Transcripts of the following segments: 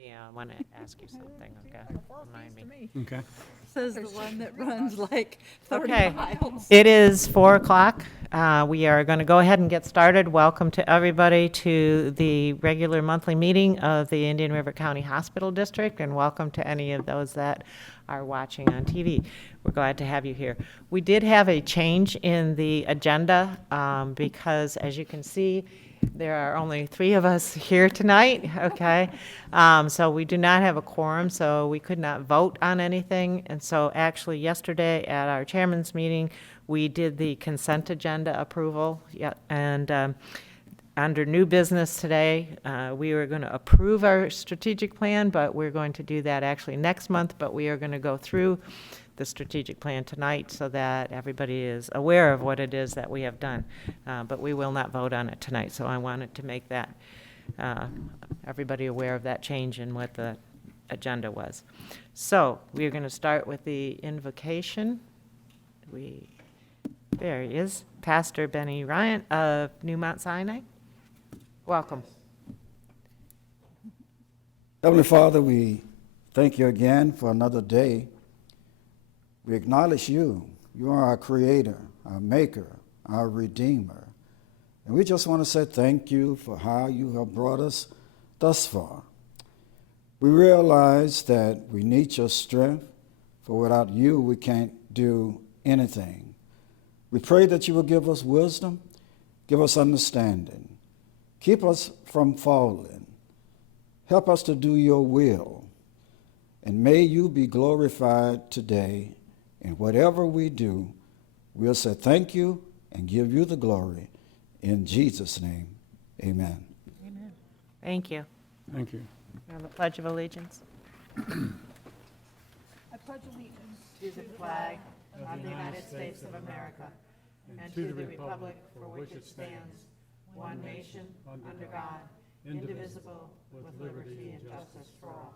Yeah, I want to ask you something, okay? Remind me. Okay. Says the one that runs like 30 Okay, miles. it is 4 o'clock. We are going to go ahead and get started. Welcome to everybody to the regular monthly meeting of the Indian River County Hospital District, and welcome to any of those that are watching on TV. We're glad to have you here. We did have a change in the agenda because, as you can see, there are only 3 of us here tonight, okay? So we do not have a quorum, so we could not vote on anything. And so actually yesterday at our chairman's meeting, we did the consent agenda approval. Yeah, and under new business today, we were going to approve our strategic plan, but we're going to do that actually next month. But we are going to go through the strategic plan tonight so that everybody is aware of what it is that we have done. But we will not vote on it tonight, so I wanted to make that, everybody aware of that change in what the agenda was. So we are going to start with the invocation. There he is, Pastor Benny Ryan of New Mount Sinai. Welcome. Heavenly Father, we thank you again for another day. We acknowledge you. You are our creator, our maker, our redeemer. And we just want to say thank you for how you have brought us thus far. We realize that we need your strength, for without you we can't do anything. We pray that you will give us wisdom, give us understanding, keep us from falling, help us to do your will, and may you be glorified today. In whatever we do, we'll say thank you and give you the glory. In Jesus' name, amen. Amen. Thank you. Thank you. You have the Pledge of Allegiance. I pledge allegiance To the flag of the United States of America and to the republic for which it stands, one nation, under God, indivisible, with liberty and justice for all.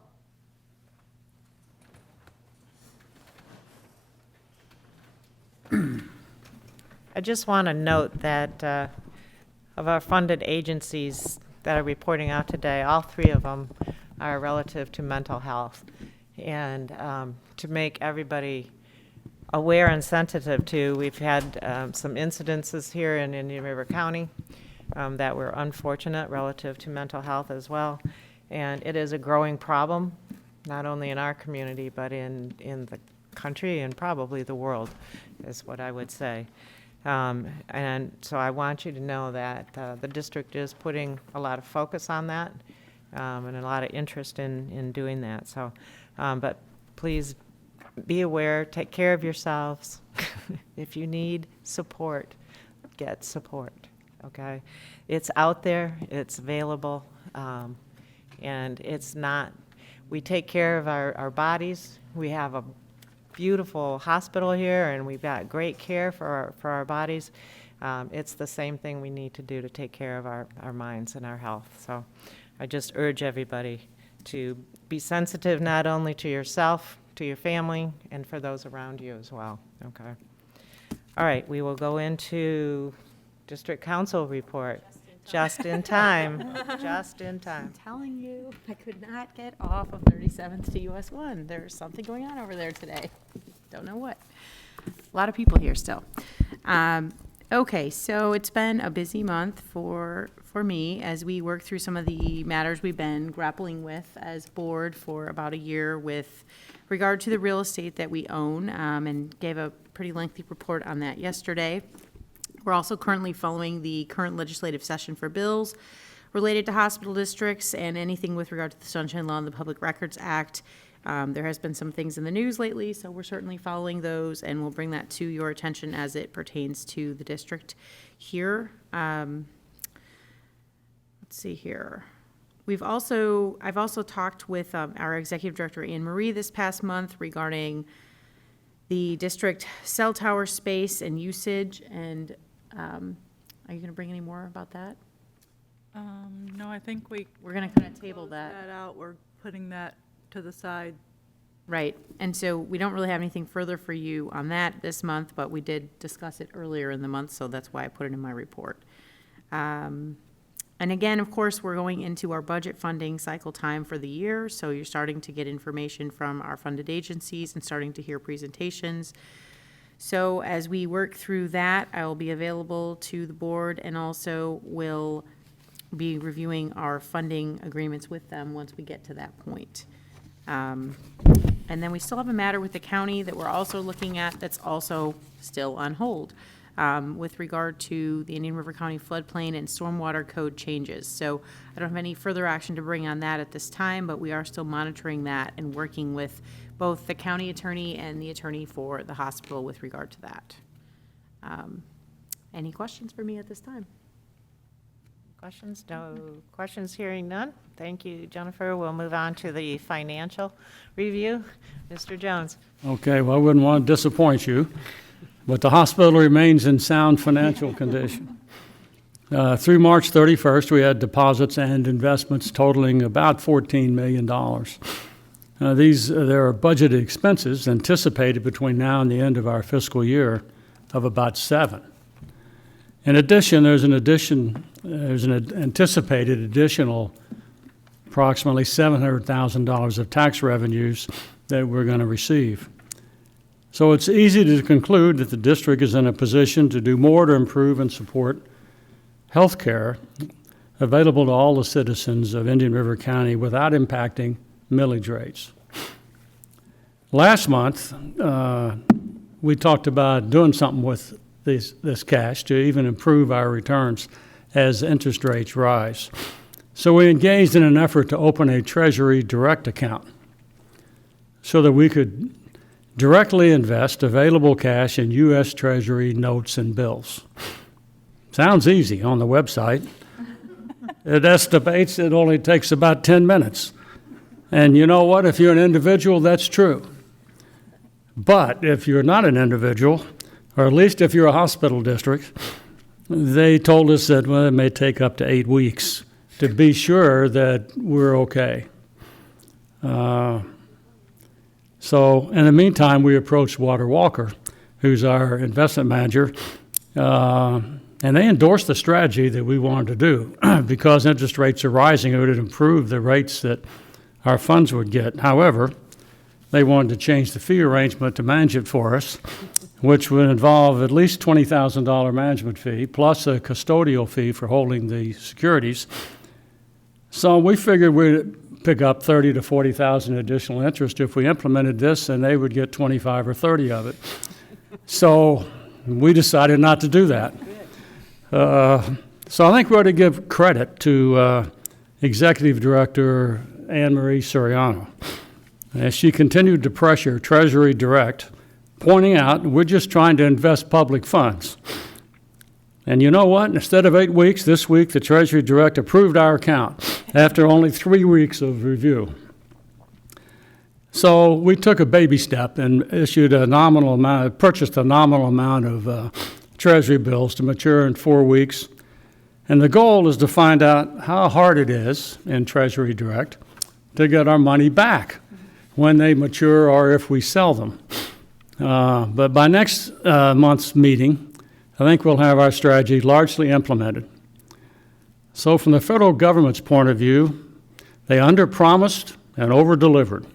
I just want to note that of our funded agencies that are reporting out today, all 3 of them are relative to mental health. And to make everybody aware and sensitive to, we've had some incidences here in Indian River County that were unfortunate relative to mental health as well. And it is a growing problem, not only in our community, but in the country and probably the world, is what I would say. And so I want you to know that the district is putting a lot of focus on that and a lot of interest in doing that. So, but please be aware, take care of yourselves. If you need support, get support, okay? It's out there, it's available, and it's not, we take care of our bodies. We have a beautiful hospital here, and we've got great care for our bodies. It's the same thing we need to do to take care of our minds and our health. So I just urge everybody to be sensitive not only to yourself, to your family, and for those around you as well, okay? All right, we will go into District Council report. Just in time, just in time. telling you, I could not get off of 37th to US 1. There's something going on over there today. Don't know what. A lot of people here still. Okay, so it's been a busy month for me as we work through some of the matters we've been grappling with as board for about a year with regard to the real estate that we own, and gave a pretty lengthy report on that yesterday. We're also currently following the current legislative session for bills related to hospital districts and anything with regard to the Sunshine Law and the Public Records Act. There has been some things in the news lately, so we're certainly following those, and we'll bring that to your attention as it pertains to the district here. Let's see here. I've also talked with our executive director, Anne Marie, this past month regarding the district cell tower space and usage, and are you going to bring any more about that? No, I think We're going to kind of table closed that. out. We're putting that to the side. Right, and so we don't really have anything further for you on that this month, but we did discuss it earlier in the month, so that's why I put it in my report. And again, of course, we're going into our budget funding cycle time for the year, so you're starting to get information from our funded agencies and starting to hear presentations. So as we work through that, I will be available to the board and also will be reviewing our funding agreements with them once we get to that point. And then we still have a matter with the county that we're also looking at that's also still on hold with regard to the Indian River County floodplain and stormwater code changes. So I don't have any further action to bring on that at this time, but we are still monitoring that and working with both the county attorney and the attorney for the hospital with regard to that. Any questions for me at this time? Questions? No questions, hearing none. Thank you, Jennifer. We'll move on to the financial review. Mr. Jones. Okay, well, I wouldn't want to disappoint you, but the hospital remains in sound financial condition. Through March 31st, we had deposits and investments totaling about $14 million. There are budgeted expenses anticipated between now and the end of our fiscal year of about $7 million. In addition, there's an anticipated additional approximately $700,000 of tax revenues that we're going to receive. So it's easy to conclude that the district is in a position to do more to improve and support health care available to all the citizens of Indian River County without impacting millage rates. Last month, we talked about doing something with this cash to even improve our returns as interest rates rise. So we engaged in an effort to open a Treasury Direct account so that we could directly invest available cash in U.S. Treasury notes and bills. Sounds easy on the website. It estimates it only takes about 10 minutes. And you know what? If you're an individual, that's true. But if you're not an individual, or at least if you're a hospital district, they told us that, well, it may take up to 8 weeks to be sure that we're okay. So in the meantime, we approached Walter Walker, who's our investment manager, and they endorsed the strategy that we wanted to do. Because interest rates are rising, it would improve the rates that our funds would get. However, they wanted to change the fee arrangement to manage it for us, which would involve at least $20,000 management fee plus a custodial fee for holding the securities. So we figured we'd pick up $30,000 to $40,000 additional interest if we implemented this, and they would get 25 or 30 of it. So we decided not to do that. So I think we ought to give credit to Executive Director Anne Marie Soriano, as she continued to pressure Treasury Direct, pointing out we're just trying to invest public funds. And you know what? Instead of 8 weeks, this week the Treasury Direct approved our account after only 3 weeks of review. So we took a baby step and purchased a nominal amount of Treasury bills to mature in 4 weeks. And the goal is to find out how hard it is in Treasury Direct to get our money back when they mature or if we sell them. But by next month's meeting, I think we'll have our strategy largely implemented. So from the federal government's point of view, they under-promised and over-delivered.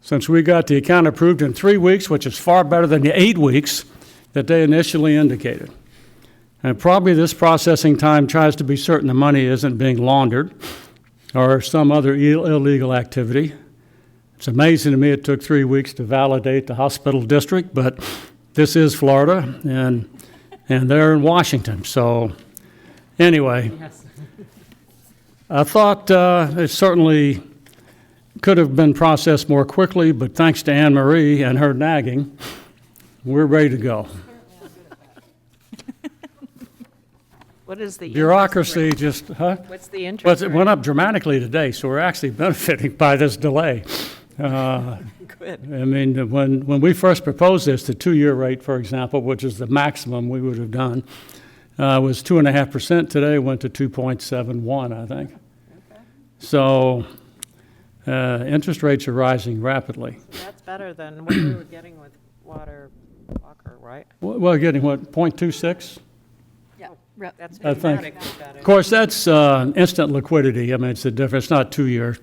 Since we got the account approved in 3 weeks, which is far better than the 8 weeks that they initially indicated. And probably this processing time tries to be certain the money isn't being laundered or some other illegal activity. It's amazing to me it took 3 weeks to validate the hospital district, but this is Florida, and they're in Washington. So anyway, I thought it certainly could have been processed more quickly, but thanks to Anne Marie and her nagging, we're ready to go. What is the interest Bureaucracy rate? just, What's the Well, interest it rate? went up dramatically today, so we're actually benefiting by this delay. Good. I mean, when we first proposed this, the 2-year rate, for example, which is the maximum we would have done, was 2.5%. Today it went to 2.71, I think. Okay. So interest rates are rising rapidly. That's better than what we were getting with Walker, right? Well, getting what, 0.26? That's I think- dramatically better. Of course, that's instant liquidity. I mean, it's a difference, not 2 years.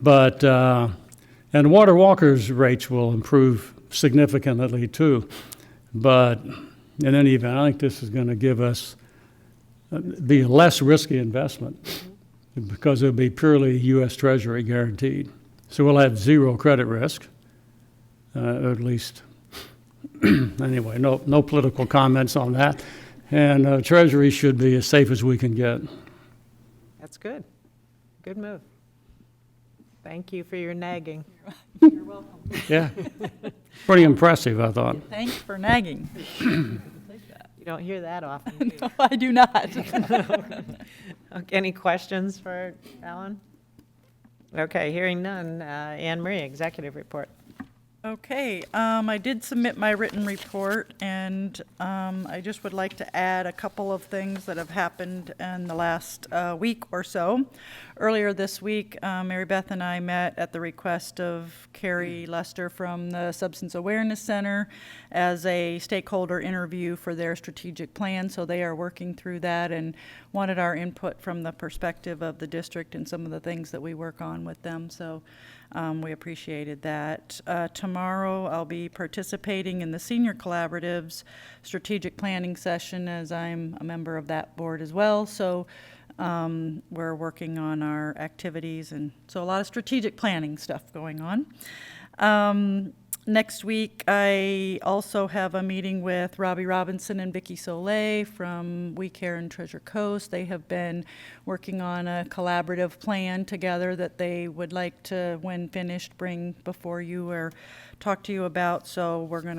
But, and Water Walker's rates will improve significantly too. But in any event, I think this is going to give us, be a less risky investment because it'll be purely U.S. Treasury guaranteed. So we'll have zero credit risk, at least. Anyway, no political comments on that. And Treasury should be as safe as we can get. That's good. Good move. Thank you for your nagging. You're welcome. Yeah. Pretty impressive, I thought. Thanks for nagging. You don't hear that often, do you? No, I do not. Okay, any questions for Alan? Okay, hearing none. Anne Marie, executive report. Okay, I did submit my written report, and I just would like to add a couple of things that have happened in the last week or so. Earlier this week, Mary Beth and I met at the request of Carrie Lester from the Substance Awareness Center as a stakeholder interview for their strategic plan, so they are working through that and wanted our input from the perspective of the district and some of the things that we work on with them, so we appreciated that. Tomorrow, I'll be participating in the Senior Collaborative's strategic planning session, as I'm a member of that board as well. So we're working on our activities, and so a lot of strategic planning stuff going on. Next week, I also have a meeting with Robbie Robinson and Vicki Soleil from We Care and Treasure Coast. They have been working on a collaborative plan together that they would like to, when finished, bring before you or talk to you about. So I'm going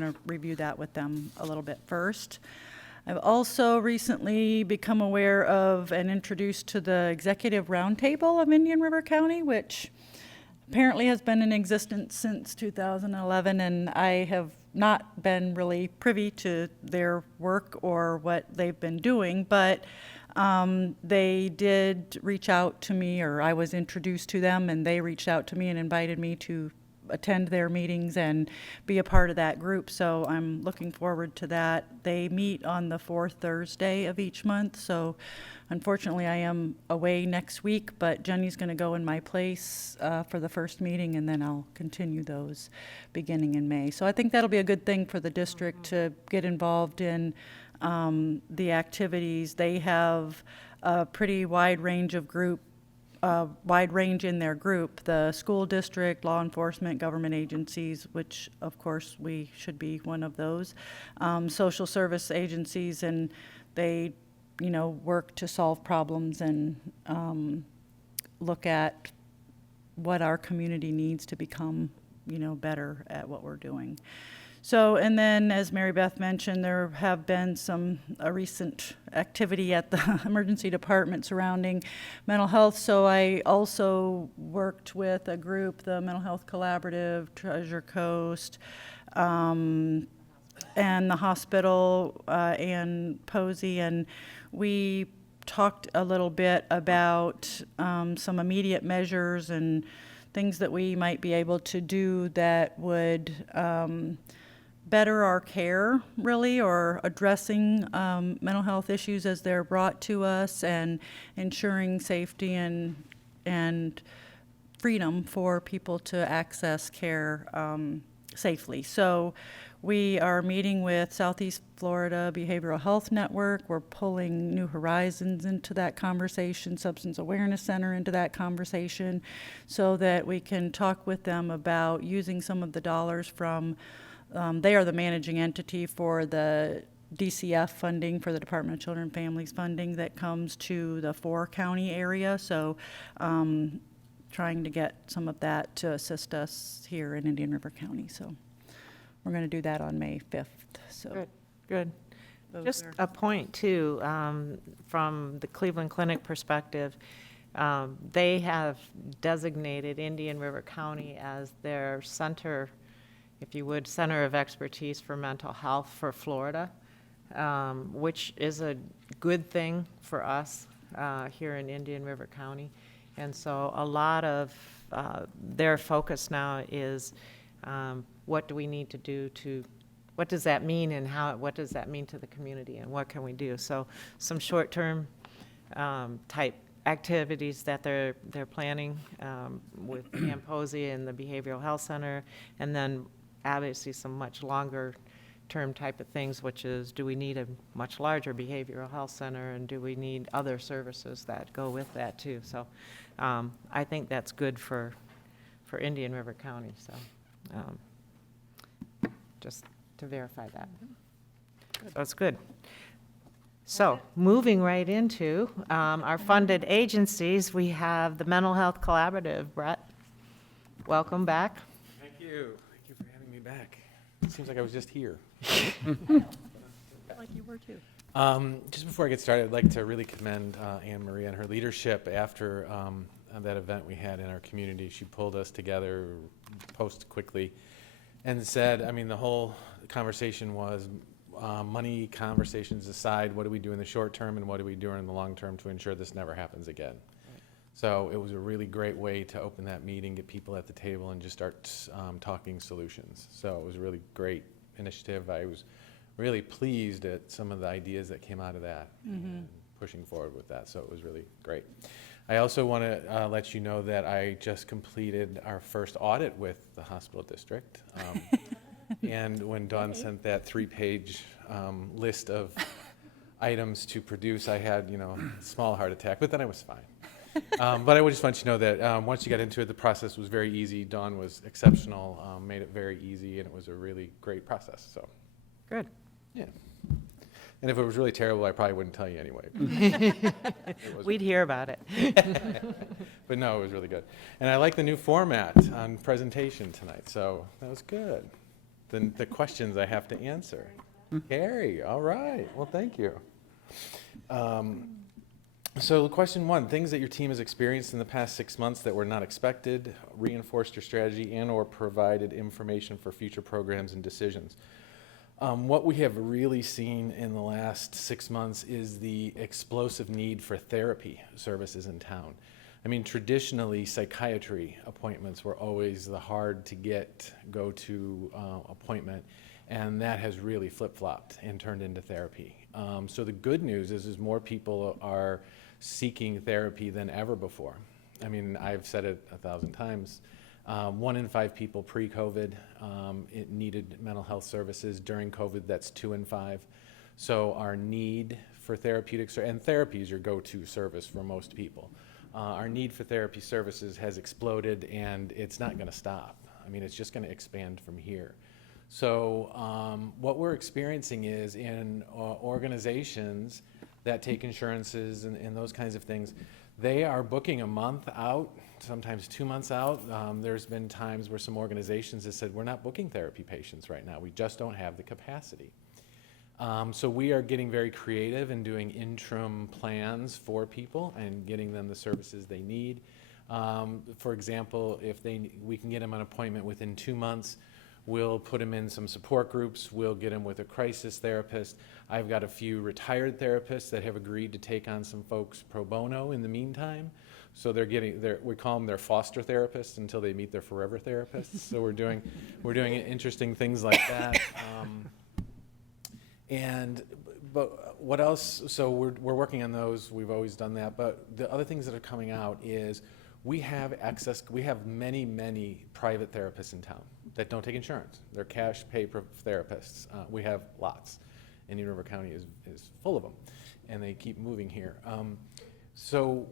to review that with them a little bit first. I've also recently become aware of and introduced to the Executive Roundtable of Indian River County, which apparently has been in existence since 2011, and I have not been really privy to their work or what they've been doing, but they did reach out to me, or I was introduced to them, and they reached out to me and invited me to attend their meetings and be a part of that group, so I'm looking forward to that. They meet on the fourth Thursday of each month, so unfortunately I am away next week, but Jenny's going to go in my place for the first meeting, and then I'll continue those beginning in May. So I think that'll be a good thing for the district to get involved in the activities. They have a pretty wide range of wide range in their group, the school district, law enforcement, government agencies, which of course we should be one of those, social service agencies, and they, work to solve problems and look at what our community needs to become, better at what we're doing. So, and then as Mary Beth mentioned, there have been a recent activity at the emergency department surrounding mental health. So I also worked with a group, the Mental Health Collaborative, Treasure Coast, and the hospital, and Posey, and we talked a little bit about some immediate measures and things that we might be able to do that would better our care, really, or addressing mental health issues as they're brought to us, and ensuring safety and freedom for people to access care safely. So we are meeting with Southeast Florida Behavioral Health Network. We're pulling New Horizons into that conversation, Substance Awareness Center into that conversation, so that we can talk with them about using some of the dollars from they are the managing entity for the DCF funding, for the Department of Children and Families funding that comes to the 4-county area. So trying to get some of that to assist us here in Indian River County. So we're going to do that on May 5th. So Good. Just a point, too, from the Cleveland Clinic perspective. They have designated Indian River County as their center, if you would, center of expertise for mental health for Florida, which is a good thing for us here in Indian River County. And so a lot of their focus now is what do we need to do to, what does that mean and what does that mean to the community and what can we do? So some short-term type activities that they're planning with Camposi and the Behavioral Health Center, and then obviously some much longer term type of things, which is, do we need a much larger behavioral health center, and do we need other services that go with that too? So I think that's good for Indian River County, so just to verify that. So it's good. So moving right into our funded agencies, we have the Mental Health Collaborative. Brett, welcome back. Thank you. Thank you for having me back. It seems like I was just here. Like you were too. Just before I get started, I'd like to really commend Anne Marie and her leadership after that event we had in our community. She pulled us together, posted quickly, and said, I mean, the whole conversation was money conversations aside, what do we do in the short term and what do we do in the long term to ensure this never happens again? So it was a really great way to open that meeting, get people at the table, and just start talking solutions. So it was a really great initiative. I was really pleased at some of the ideas that came out of that and pushing forward with that. So it was really great. I also want to let you know that I just completed our first audit with the hospital district. And when Dawn sent that 3-page list of items to produce, I had, a small heart attack, but then I was fine. But I would just want you to know that once you got into it, the process was very easy. Dawn was exceptional, made it very easy, and it was a really great process. So, Good. yeah. And if it was really terrible, I probably wouldn't tell you anyway. It was- We'd hear about it. But no, it was really good. And I like the new format on presentation tonight, so that was good. The questions I have to answer. Carrie, all right. Well, thank you. So question 1, things that your team has experienced in the past 6 months that were not expected, reinforced your strategy, and or provided information for future programs and decisions. What we have really seen in the last 6 months is the explosive need for therapy services in town. I mean, traditionally, psychiatry appointments were always the hard to get, go-to appointment, and that has really flip-flopped and turned into therapy. So the good news is more people are seeking therapy than ever before. I mean, I've said it 1,000 times. 1 in 5 people pre-COVID it needed mental health services. During COVID, that's 2 in 5. So our need for therapeutics, and therapy is your go-to service for most people. Our need for therapy services has exploded, and it's not going to stop. I mean, it's just going to expand from here. So what we're experiencing is in organizations that take insurances and those kinds of things, they are booking a month out, sometimes 2 months out. There's been times where some organizations have said, we're not booking therapy patients right now. We just don't have the capacity. So we are getting very creative and doing interim plans for people and getting them the services they need. For example, if we can get them an appointment within 2 months, we'll put them in some support groups. We'll get them with a crisis therapist. I've got a few retired therapists that have agreed to take on some folks pro bono in the meantime. So we call them their foster therapists until they meet their forever therapists. So we're doing interesting things like that. But what else? So we're working on those. We've always done that. But the other things that are coming out is we have many private therapists in town that don't take insurance. They're cash pay therapists. We have lots. Indian River County is full of them, and they keep moving here. So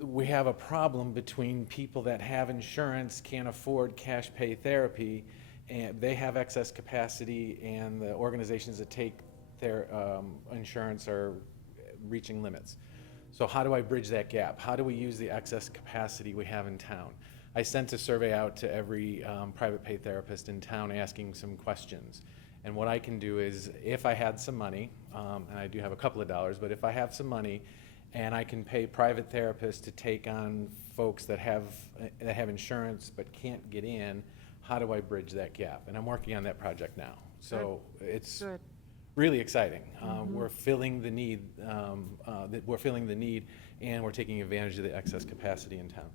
we have a problem between people that have insurance, can't afford cash pay therapy, and they have excess capacity, and the organizations that take their insurance are reaching limits. So how do I bridge that gap? How do we use the excess capacity we have in town? I sent a survey out to every private pay therapist in town asking some questions. And what I can do is, if I had some money, and I do have a couple of dollars, but if I have some money and I can pay private therapists to take on folks that have insurance but can't get in, how do I bridge that gap? And I'm working on that project now. So it's really exciting. We're filling the need, and we're taking advantage of the excess capacity in town.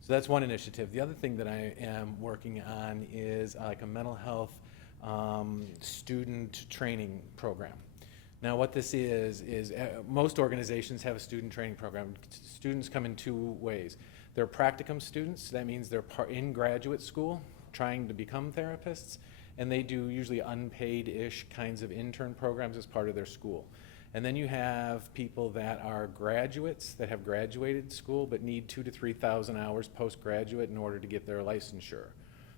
So that's one initiative. The other thing that I am working on is like a mental health student training program. Now, what this is most organizations have a student training program. Students come in two ways. They're practicum students. That means they're in graduate school trying to become therapists, and they do usually unpaid-ish kinds of intern programs as part of their school. And then you have people that are graduates that have graduated school but need 2,000 to 3,000 hours postgraduate in order to get their licensure.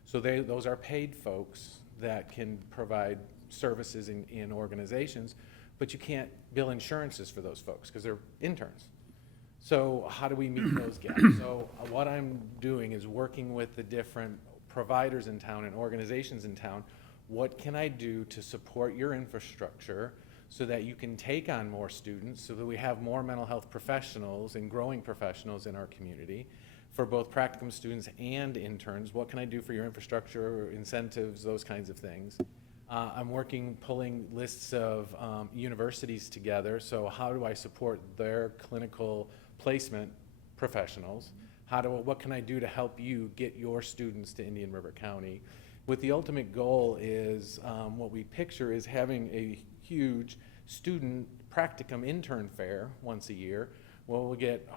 So those are paid folks that can provide services in organizations, but you can't bill insurances for those folks because they're interns. So how do we meet those gaps? So what I'm doing is working with the different providers in town and organizations in town. What can I do to support your infrastructure so that you can take on more students, so that we have more mental health professionals and growing professionals in our community for both practicum students and interns? What can I do for your infrastructure, incentives, those kinds of things? I'm pulling lists of universities together. So how do I support their clinical placement professionals? What can I do to help you get your students to Indian River County? With the ultimate goal is, what we picture is having a huge student practicum intern fair once a year. Well, we'll get,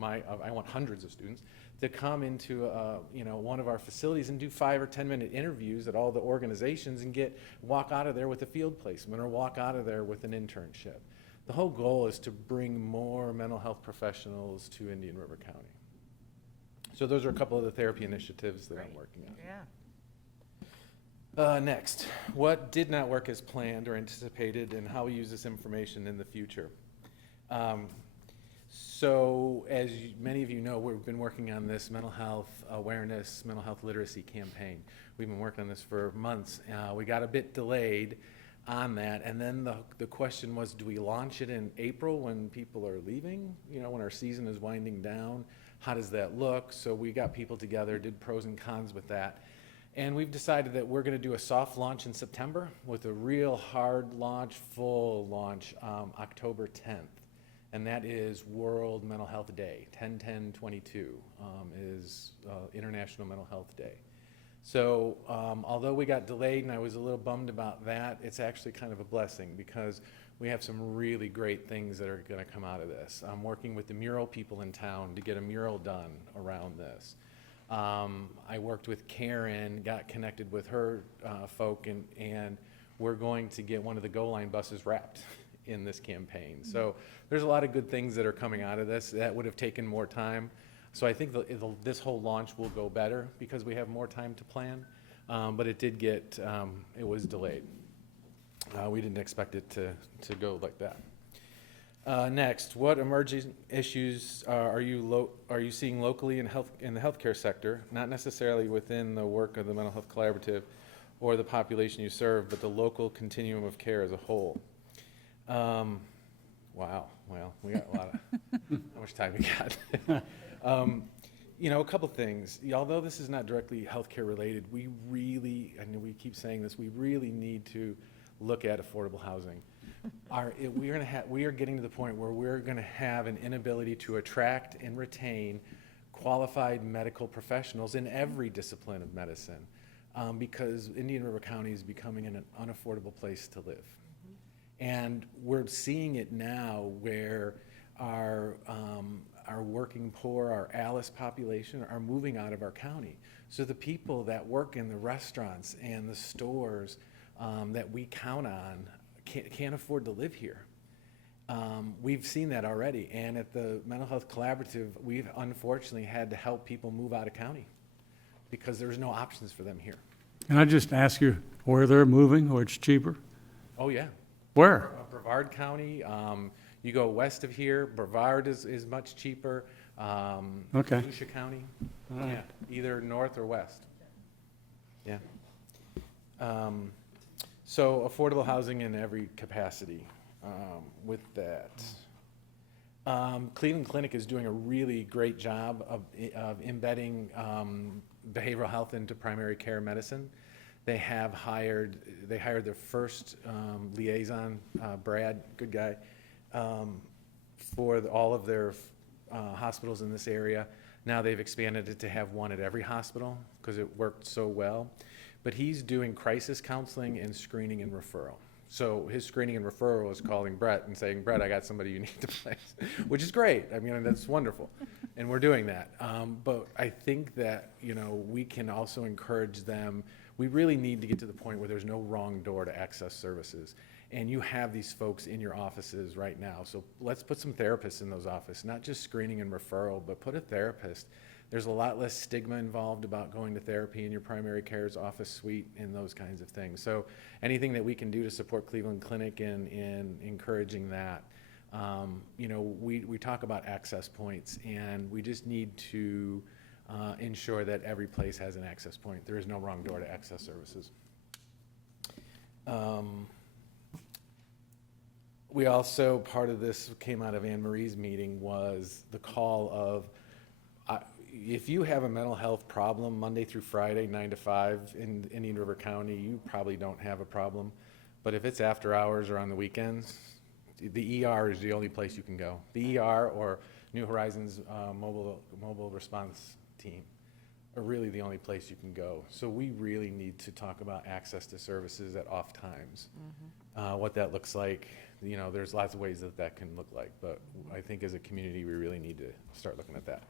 I want hundreds of students to come into one of our facilities and do 5 or 10 minute interviews at all the organizations and walk out of there with a field placement or walk out of there with an internship. The whole goal is to bring more mental health professionals to Indian River County. So those are a couple of the therapy initiatives that I'm working on. Yeah. Next, what did not work as planned or anticipated, and how we use this information in the future? So as many of you know, we've been working on this mental health awareness, mental health literacy campaign. We've been working on this for months. We got a bit delayed on that, and then the question was, do we launch it in April when people are leaving, when our season is winding down? How does that look? So we got people together, did pros and cons with that. And we've decided that we're going to do a soft launch in September with a real hard launch, full launch, October 10th. And that is World Mental Health Day. 10/10/22 is International Mental Health Day. So although we got delayed and I was a little bummed about that, it's actually kind of a blessing because we have some really great things that are going to come out of this. I'm working with the mural people in town to get a mural done around this. I worked with Karen, got connected with her folk, and we're going to get one of the Go Line buses wrapped in this campaign. So there's a lot of good things that are coming out of this. That would have taken more time. So I think this whole launch will go better because we have more time to plan. But it did it was delayed. We didn't expect it to go like that. Next, what emerging issues are you seeing locally in the healthcare sector, not necessarily within the work of the Mental Health Collaborative or the population you serve, but the local continuum of care as a whole? Wow. Well, we got a lot of how much time we got. A couple things. Although this is not directly healthcare related, we really, I know we keep saying this, we really need to look at affordable housing. We are getting to the point where we're going to have an inability to attract and retain qualified medical professionals in every discipline of medicine because Indian River County is becoming an unaffordable place to live. And we're seeing it now where our working poor, our ALICE population are moving out of our county. So the people that work in the restaurants and the stores that we count on can't afford to live here. We've seen that already. And at the Mental Health Collaborative, we've unfortunately had to help people move out of county because there's no options for them here. Can I just ask you where they're moving, or it's cheaper? Oh, yeah. Where? Brevard County, you go west of here, Brevard is much cheaper. Okay. Volusia County, yeah, either north or west. Yeah. So affordable housing in every capacity with that. Cleveland Clinic is doing a really great job of embedding behavioral health into primary care medicine. They hired their first liaison, Brad, good guy, for all of their hospitals in this area. Now they've expanded it to have one at every hospital because it worked so well. but he's doing crisis counseling and screening and referral. So his screening and referral is calling Brett and saying, Brett, I got somebody you need to place, which is great. I mean, that's wonderful. And we're doing that. But I think that, you know, we can also encourage them. We really need to get to the point where there's no wrong door to access services. And you have these folks in your offices right now. So let's put some therapists in those offices, not just screening and referral, but put a therapist. There's a lot less stigma involved about going to therapy in your primary care's office suite and those kinds of things. So anything that we can do to support Cleveland Clinic in encouraging that. You know, we talk about access points, and we just need to ensure that every place has an access point. There is no wrong door to access services. We also, part of this came out of Anne Marie's meeting, was the call of, if you have a mental health problem Monday through Friday, 9 to 5 in Indian River County, you probably don't have a problem. But if it's after hours or on the weekends, the ER is the only place you can go. The ER or New Horizons mobile response team are really the only place you can go. So we really need to talk about access to services at off times. What that looks like, you know, there's lots of ways that that can look like, but I think as a community, we really need to start looking at that.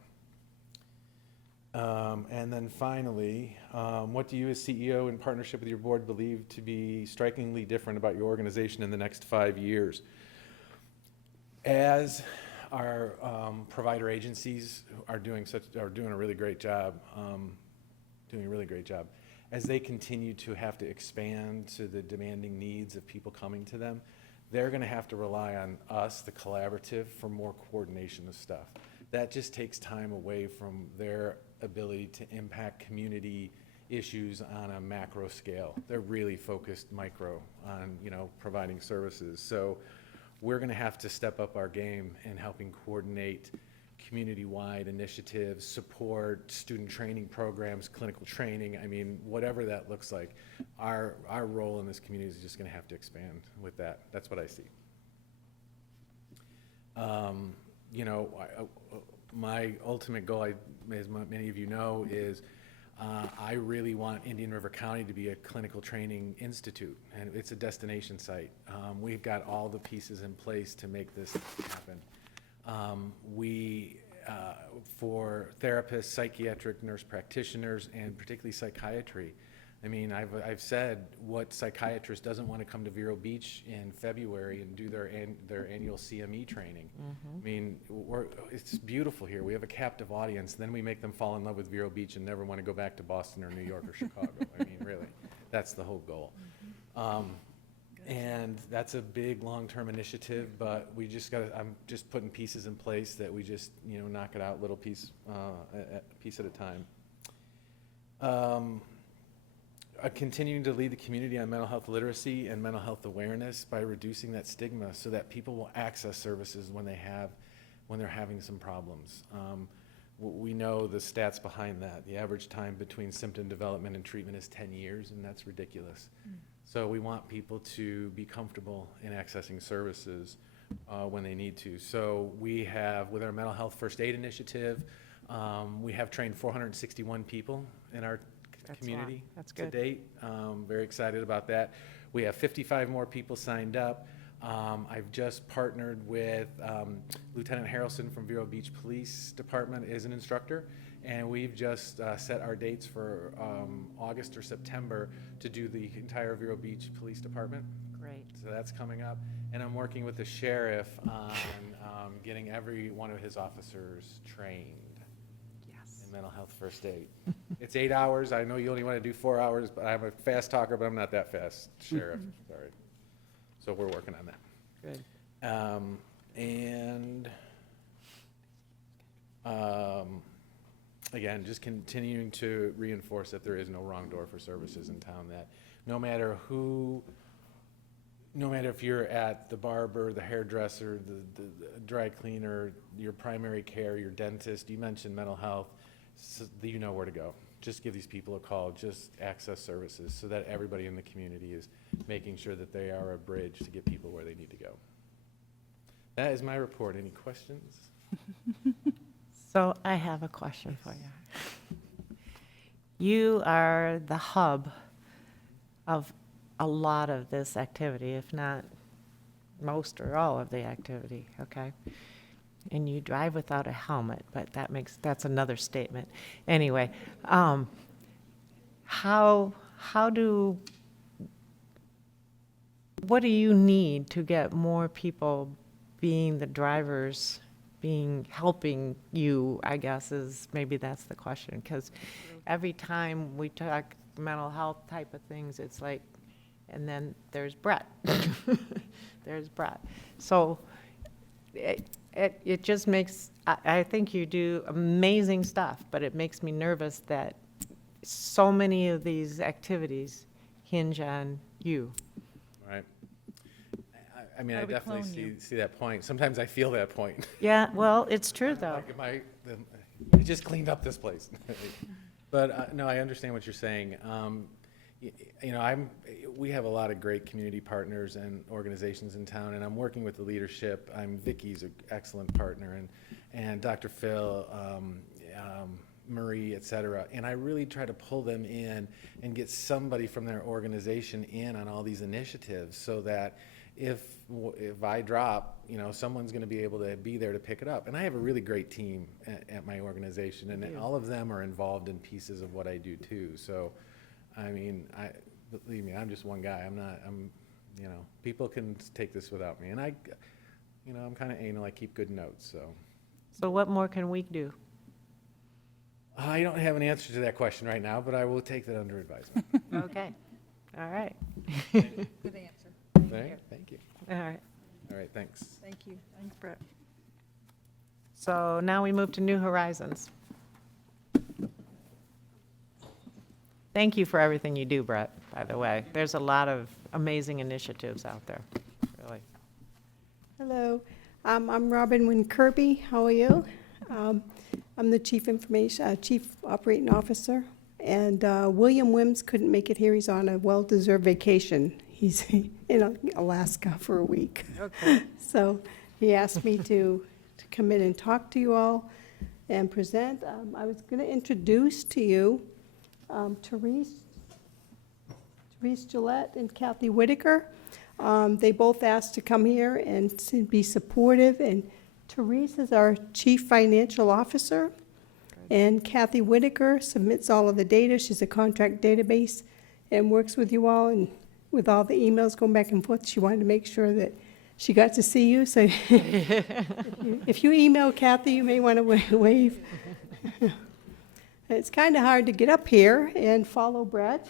And then finally, what do you as CEO in partnership with your board believe to be strikingly different about your organization in the next 5 years? As our provider agencies are doing a really great job, as they continue to have to expand to the demanding needs of people coming to them, they're going to have to rely on us, the collaborative, for more coordination of stuff. That just takes time away from their ability to impact community issues on a macro scale. They're really focused micro on, you know, providing services. So we're going to have to step up our game in helping coordinate community-wide initiatives, support student training programs, clinical training. I mean, whatever that looks like, our role in this community is just going to have to expand with that. That's what I see. You know, my ultimate goal, as many of you know, is I really want Indian River County to be a clinical training institute, and it's a destination site. We've got all the pieces in place to make this happen. For therapists, psychiatric nurse practitioners, and particularly psychiatry, I mean, I've said, what psychiatrist doesn't want to come to Vero Beach in February and do their annual CME training? I mean, it's beautiful here. We have a captive audience. Then we make them fall in love with Vero Beach and never want to go back to Boston or New York or Chicago. I mean, really, that's the whole goal. And that's a big long-term initiative, but we just I'm just putting pieces in place that we just, you know, knock it out little piece at a time. Continuing to lead the community on mental health literacy and mental health awareness by reducing that stigma so that people will access services when they're having some problems. We know the stats behind that. The average time between symptom development and treatment is 10 years, and that's ridiculous. So we want people to be comfortable in accessing services when they need to. So we have, with our mental health first aid initiative, we have trained 461 people in our community to date. Very excited about that. We have 55 more people signed up. I've just partnered with Lieutenant Harrelson from Vero Beach Police Department as an instructor, and we've just set our dates for August or September to do the entire Vero Beach Police Department. Great. So that's coming up, and I'm working with the sheriff on getting every one of his officers trained in mental health first aid. It's 8 hours. I know you only want to do 4 hours, but I'm a fast talker, but I'm not that fast, Sheriff. Sorry. So we're working on that. Good. Again, just continuing to reinforce that there is no wrong door for services in town, that no matter if you're at the barber, the hairdresser, the dry cleaner, your primary care, your dentist, you mentioned mental health, so you know where to go. Just give these people a call, just access services so that everybody in the community is making sure that they are a bridge to get people where they need to go. That is my report. Any questions? So I have a question for you. You are the hub of a lot of this activity, if not most or all of the activity, okay? And you drive without a helmet, but that's another statement. Anyway, what do you need to get more people being the drivers, helping you, I guess, maybe that's the question. Because every time we talk mental health type of things, it's like, and then there's Brett. There's Brett. So it just makes, I think you do amazing stuff, but it makes me nervous that so many of these activities hinge on you. Right. I mean, How I do we definitely clone you? see that point. Sometimes I feel that point. Yeah, well, it's true, though. Like, I just cleaned up this place. But no, I understand what you're saying. We have a lot of great community partners and organizations in town, and I'm working with the leadership. Vicky's an excellent partner, and Dr. Phil, Marie, et cetera. And I really try to pull them in and get somebody from their organization in on all these initiatives so that if I drop, someone's going to be able to be there to pick it up. And I have a really great team at my organization, and all of them are involved in pieces of what I do too. So, I mean, believe me, I'm just one guy. People can take this without me. And I'm kind of anal. I keep good notes, so. So what more can we do? I don't have an answer to that question right now, but I will take that under advisement. Okay, all right. Good answer. Thank you. All right. All right, thanks. Thank you. Thanks, Brett. So now we move to New Horizons. Thank you for everything you do, Brett, by the way. There's a lot of amazing initiatives out there, really. Hello, I'm Robin Wynn Kirby. How are you? I'm the Chief Operating Officer, and William Wims couldn't make it here. He's on a well-deserved vacation. He's in Alaska for a week. Okay. So he asked me to come in and talk to you all and present. I was going to introduce to you Therese Gillette and Kathy Whitaker. They both asked to come here and to be supportive, and Therese is our Chief Financial Officer, and Kathy Whitaker submits all of the data. She's a contract database and works with you all, and with all the emails going back and forth, she wanted to make sure that she got to see you. So if you email Kathy, you may want to wave. It's kind of hard to get up here and follow Brett,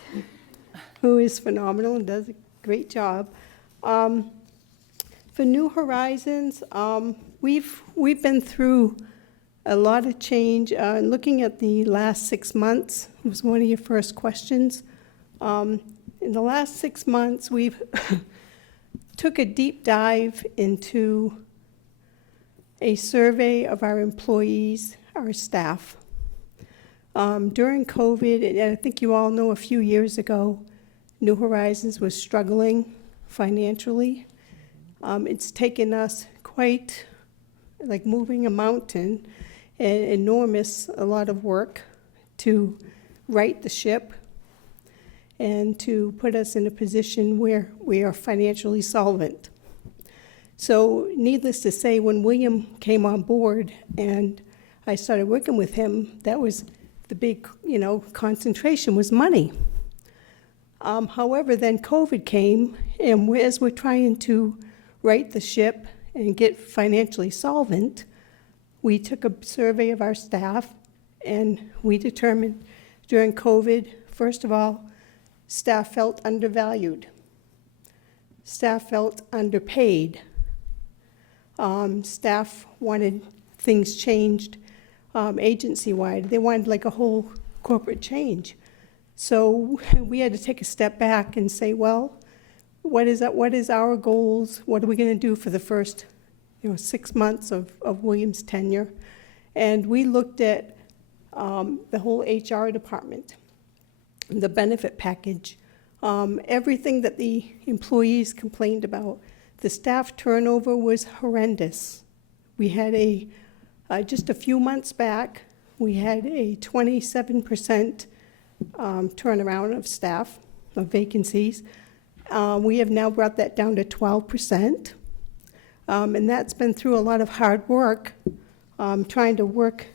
who is phenomenal and does a great job. For New Horizons, we've been through a lot of change. Looking at the last 6 months, it was one of your first questions. In the last 6 months, we've took a deep dive into a survey of our employees, our staff. During COVID, and I think you all know a few years ago, New Horizons was struggling financially. It's taken us quite like moving a mountain, a lot of work to right the ship and to put us in a position where we are financially solvent. So needless to say, when William came on board and I started working with him, that was the big, concentration was money. However, then COVID came, and as we're trying to right the ship and get financially solvent, we took a survey of our staff, and we determined during COVID, first of all, staff felt undervalued. Staff felt underpaid. Staff wanted things changed agency-wide. They wanted like a whole corporate change. So we had to take a step back and say, well, what is our goals? What are we going to do for the first 6 months of William's tenure? And we looked at the whole HR department, the benefit package, everything that the employees complained about. The staff turnover was horrendous. We had just a few months back, we had a 27% turnaround of staff of vacancies. We have now brought that down to 12%. And that's been through a lot of hard work, trying to work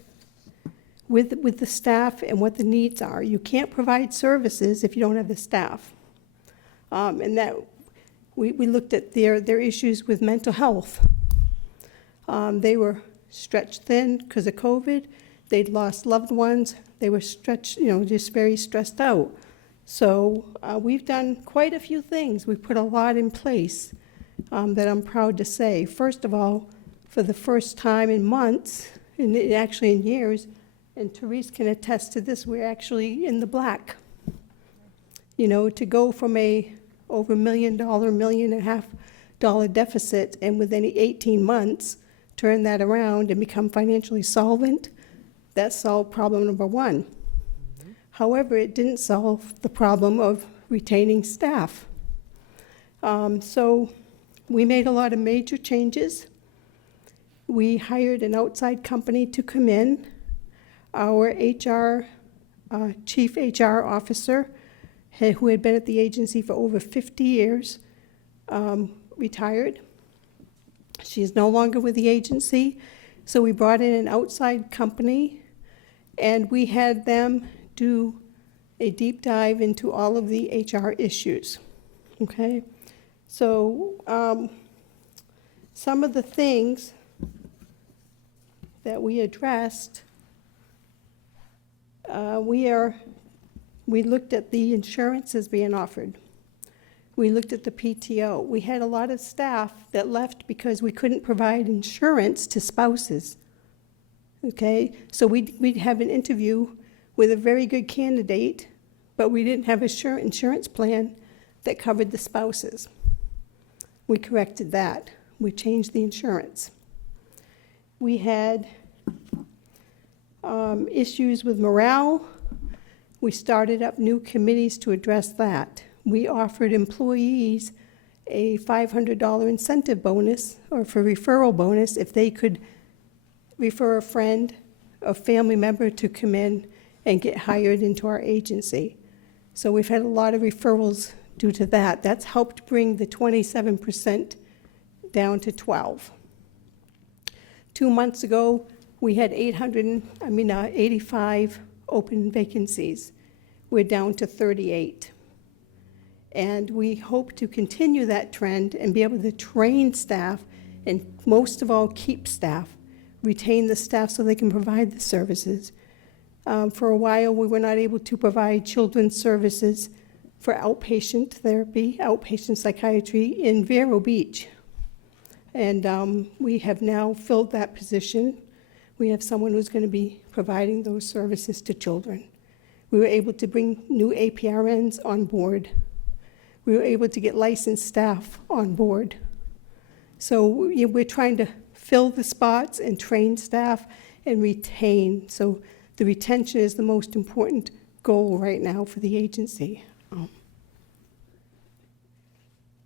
with the staff and what the needs are. You can't provide services if you don't have the staff. And that, we looked at their issues with mental health. They were stretched thin because of COVID. They'd lost loved ones. They were stretched, just very stressed out. So we've done quite a few things. We've put a lot in place that I'm proud to say. First of all, for the first time in months, and actually in years, and Therese can attest to this, we're actually in the black. To go from a over $1 million, $1.5 million deficit, and within 18 months, turn that around and become financially solvent, that solved problem number one. However, it didn't solve the problem of retaining staff. So we made a lot of major changes. We hired an outside company to come in. Our chief HR officer, who had been at the agency for over 50 years, retired. She is no longer with the agency, so we brought in an outside company, and we had them do a deep dive into all of the HR issues, okay? So some of the things that we addressed, we looked at the insurances being offered. We looked at the PTO. We had a lot of staff that left because we couldn't provide insurance to spouses, okay? So we'd have an interview with a very good candidate, but we didn't have an insurance plan that covered the spouses. We corrected that. We changed the insurance. We had issues with morale. We started up new committees to address that. We offered employees a $500 incentive bonus, or for referral bonus, if they could refer a friend, a family member to come in and get hired into our agency. So we've had a lot of referrals due to that. That's helped bring the 27% down to 12. 2 months ago, we had 85 open vacancies. We're down to 38. And we hope to continue that trend and be able to train staff, and most of all, keep staff, retain the staff so they can provide the services. For a while, we were not able to provide children's services for outpatient therapy, outpatient psychiatry in Vero Beach. And we have now filled that position. We have someone who's going to be providing those services to children. We were able to bring new APRNs on board. We were able to get licensed staff on board. So we're trying to fill the spots and train staff and retain. So the retention is the most important goal right now for the agency.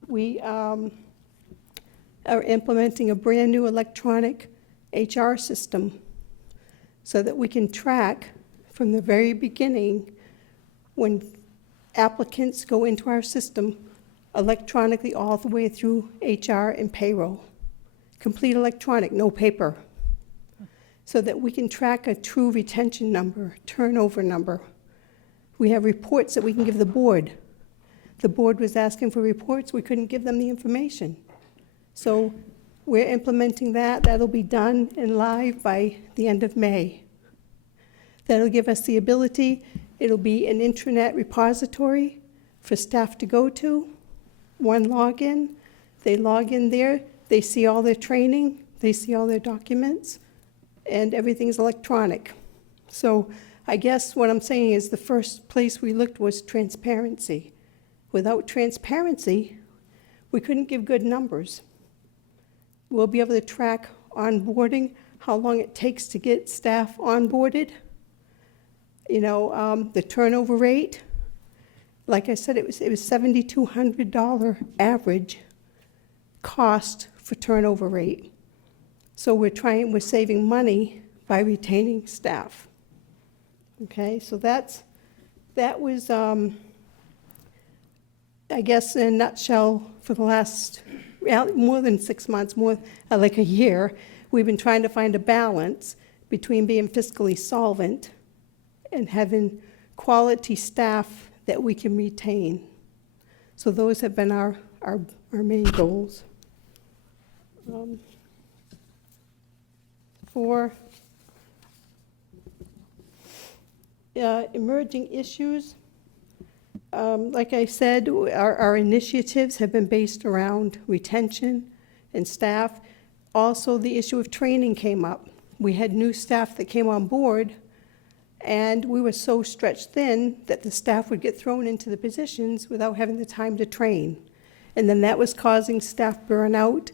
We are implementing a brand new electronic HR system so that we can track from the very beginning when applicants go into our system electronically all the way through HR and payroll. Complete electronic, no paper. So that we can track a true retention number, turnover number. We have reports that we can give the board. The board was asking for reports, we couldn't give them the information. So we're implementing that. That'll be done and live by the end of May. That'll give us the ability, it'll be an intranet repository for staff to go to, one login. They log in there, they see all their training, they see all their documents, and everything's electronic. So I guess what I'm saying is the first place we looked was transparency. Without transparency, we couldn't give good numbers. We'll be able to track onboarding, how long it takes to get staff onboarded. The turnover rate, like I said, it was $7,200 average cost for turnover rate. So we're saving money by retaining staff. Okay, so that was I guess in a nutshell, for the last, well, more than 6 months, more like a year, we've been trying to find a balance between being fiscally solvent and having quality staff that we can retain. So those have been our main goals. For emerging issues, like I said, our initiatives have been based around retention and staff. Also, the issue of training came up. We had new staff that came on board, and we were so stretched thin that the staff would get thrown into the positions without having the time to train. And then that was causing staff burnout,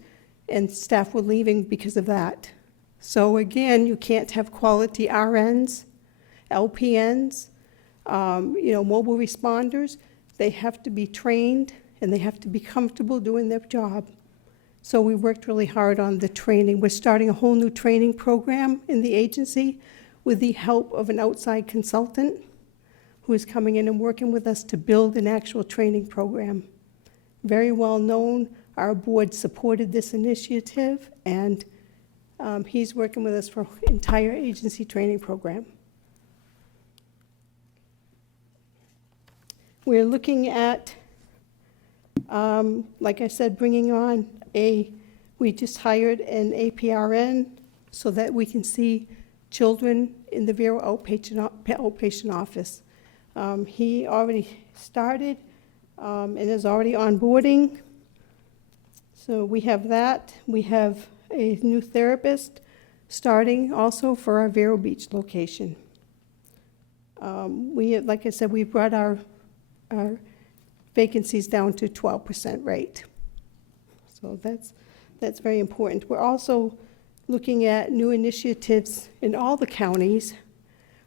and staff were leaving because of that. So again, you can't have quality RNs, LPNs, mobile responders. They have to be trained, and they have to be comfortable doing their job. So we worked really hard on the training. We're starting a whole new training program in the agency with the help of an outside consultant who is coming in and working with us to build an actual training program. Very well known. Our board supported this initiative, and he's working with us for an entire agency training program. We're looking at, like I said, bringing on we just hired an APRN so that we can see children in the Vero outpatient office. He already started and is already onboarding. So we have that. We have a new therapist starting also for our Vero Beach location. Like I said, we brought our vacancies down to 12% rate. So that's very important. We're also looking at new initiatives in all the counties.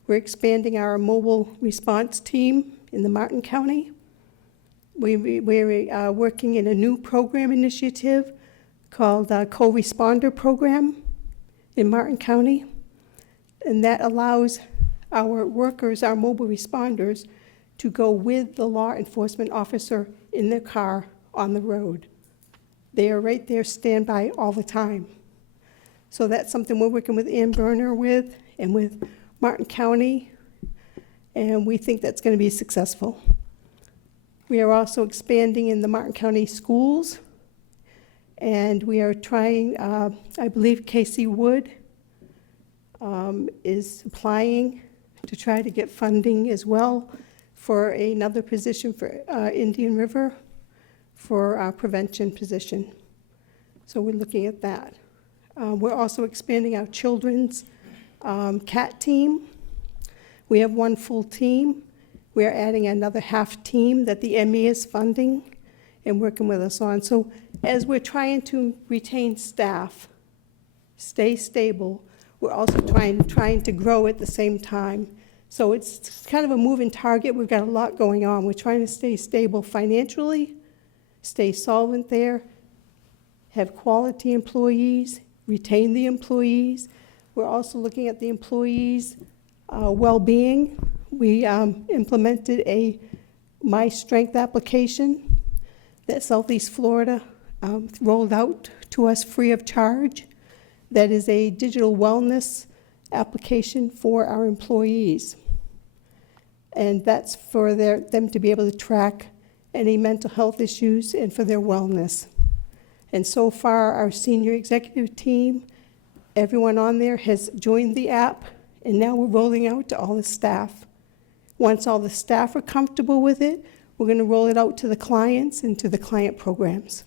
We're expanding our mobile response team in the Martin County. We're working in a new program initiative called Co-Responder Program in Martin County. And that allows our workers, our mobile responders, to go with the law enforcement officer in their car on the road. They are right there, standby all the time. So that's something we're working with Ann Berner with and with Martin County, and we think that's going to be successful. We are also expanding in the Martin County schools, and we are trying, I believe Casey Wood is applying to try to get funding as well for another position for Indian River for our prevention position. So we're looking at that. We're also expanding our children's CAT team. We have one full team. We are adding another half team that the ME is funding and working with us on. So as we're trying to retain staff, stay stable, we're also trying to grow at the same time. So it's kind of a moving target. We've got a lot going on. We're trying to stay stable financially, stay solvent there, have quality employees, retain the employees. We're also looking at the employees' well-being. We implemented a My Strength application that Southeast Florida rolled out to us free of charge. That is a digital wellness application for our employees. And that's for them to be able to track any mental health issues and for their wellness. And so far, our senior executive team, everyone on there has joined the app, and now we're rolling out to all the staff. Once all the staff are comfortable with it, we're going to roll it out to the clients and to the client programs.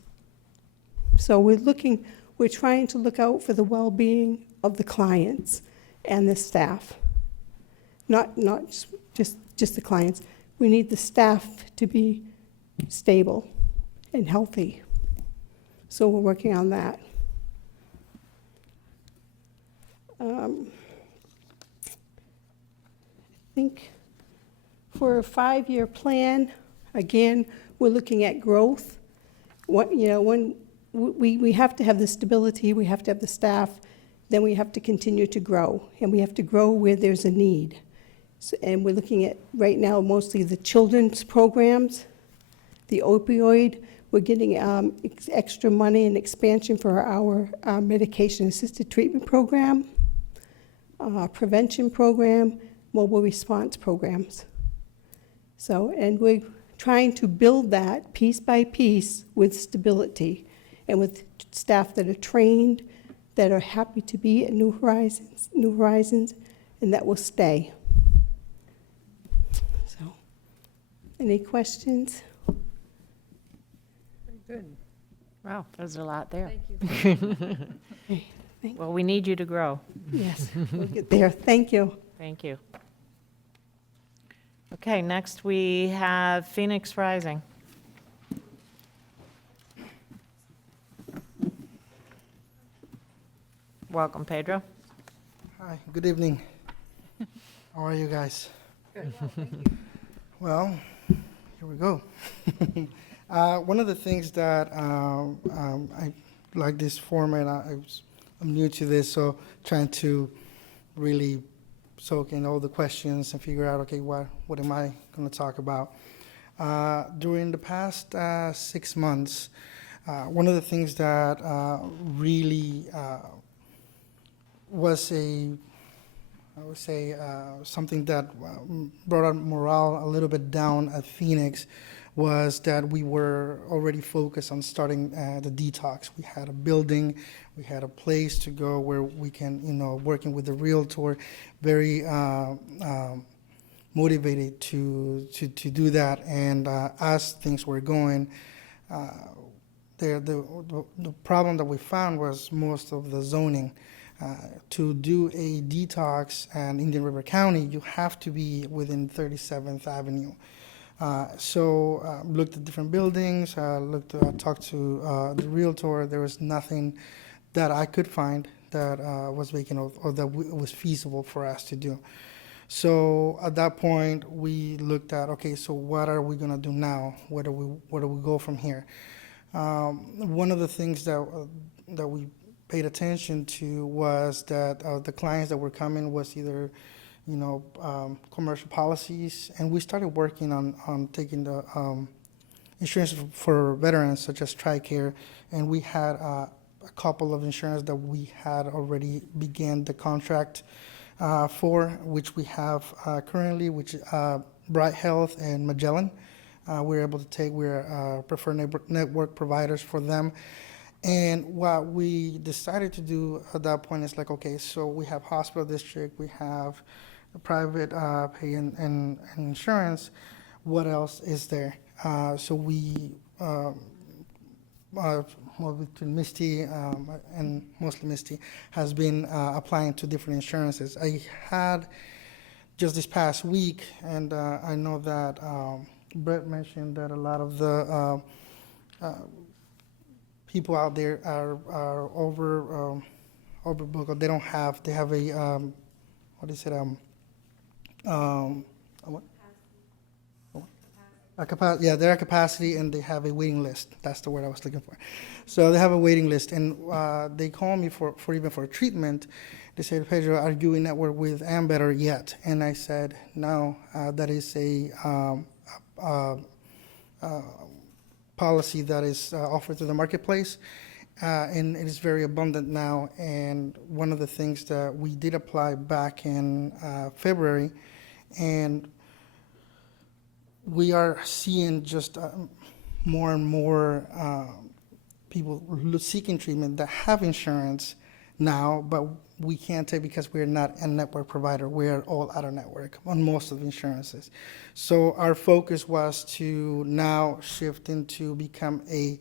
So we're trying to look out for the well-being of the clients and the staff, not just the clients. We need the staff to be stable and healthy. So we're working on that. I think for a 5-year plan, again, we're looking at growth. When we have to have the stability, we have to have the staff, then we have to continue to grow, and we have to grow where there's a need. And we're looking at, right now, mostly the children's programs, The opioid, we're getting extra money and expansion for our medication-assisted treatment program, prevention program, mobile response programs. So, and we're trying to build that piece by piece with stability and with staff that are trained, that are happy to be at New Horizons, and that will stay. So, any questions? Wow, there's a lot there. Okay, Well, we need you to grow. yes, we'll get there. Thank you. Thank you. Okay, next we have Phoenix Rising. Welcome, Pedro. Hi, good evening. How are you guys? Well, here we go. One of the things that I like this format, I'm new to this, so trying to really soak in all the questions and figure out, okay, what am I going to talk about? During the past 6 months, one of the things that really was I would say, something that brought our morale a little bit down at Phoenix was that we were already focused on starting the detox. We had a building, we had a place to go where we can, working with the realtor, very motivated to do that. And as things were going, the problem that we found was most of the zoning. To do a detox in Indian River County, you have to be within 37th Avenue. So looked at different buildings, talked to the realtor. There was nothing that I could find that was vacant or that was feasible for us to do. So at that point, we looked at, okay, so what are we going to do now? Where do we go from here? One of the things that we paid attention to was that the clients that were coming was either, commercial policies, and we started working on taking the insurance for veterans, such as TRICARE, and we had a couple of insurance that we had already began the contract for, which we have currently, which Bright Health and Magellan. We're able to take, we're preferred network providers for them. And what we decided to do at that point is like, okay, so we have hospital district, we have the private pay and insurance. What else is there? So we, between Misty and mostly Misty, has been applying to different insurances. I had just this past week, and I know that Brett mentioned that a lot of the people out there are overbooked, or they have a what is it, they're at capacity, and they have a waiting list. That's the word I was looking for. So they have a waiting list, and they call me for even for treatment. They said, Pedro, are you in network with Ambetter yet? And I said, no, that is a policy that is offered to the marketplace, and it is very abundant now. And one of the things that we did apply back in February, and we are seeing just more and more people seeking treatment that have insurance now, but we can't take because we're not a network provider. We're all out of network on most of the insurances. So our focus was to now shift into become a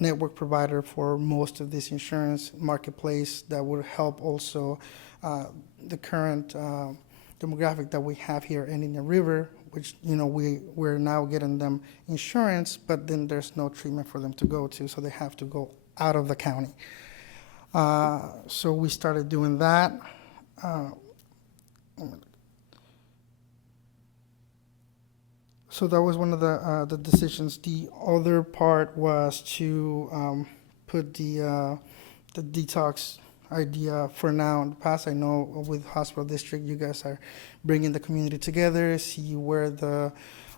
network provider for most of this insurance marketplace that would help also the current demographic that we have here in Indian River, which, we're now getting them insurance, but then there's no treatment for them to go to, so they have to go out of the county. So we started doing that. So that was one of the decisions. The other part was to put the detox idea for now. In the past, I know with hospital district, you guys are bringing the community together, see where the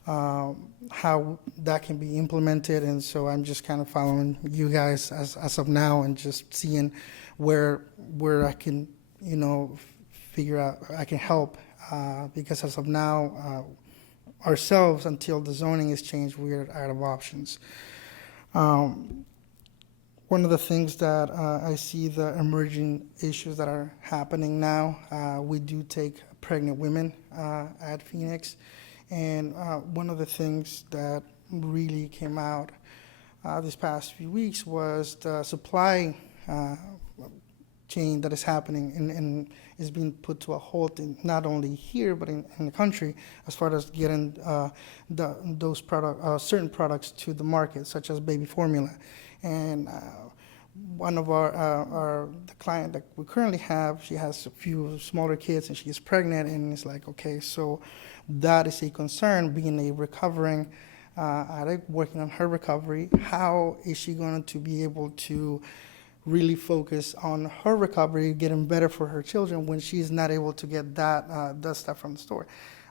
how that can be implemented. And so I'm just kind of following you guys as of now and just seeing where I can, figure out, I can help. Because as of now, ourselves, until the zoning is changed, we're out of options. One of the things that I see the emerging issues that are happening now, we do take pregnant women at Phoenix. And one of the things that really came out this past few weeks was the supply chain that is happening and is being put to a halt in not only here but in the country as far as getting those certain products to the market, such as baby formula. And one of the client that we currently have, she has a few smaller kids and she's pregnant, and it's like, okay, so that is a concern, being a recovering addict, working on her recovery. How is she going to be able to really focus on her recovery, getting better for her children when she's not able to get that stuff from the store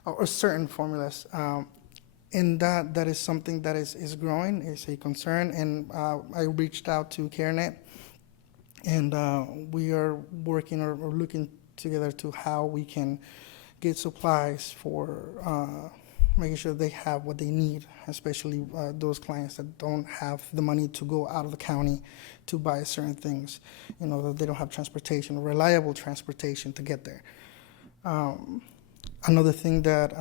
or certain formulas? And that is something that is growing, is a concern. And I reached out to CareNet, and we are working or looking together to how we can get supplies for making sure they have what they need, especially those clients that don't have the money to go out of the county to buy certain things, that they don't have transportation, reliable transportation to get there. Another thing that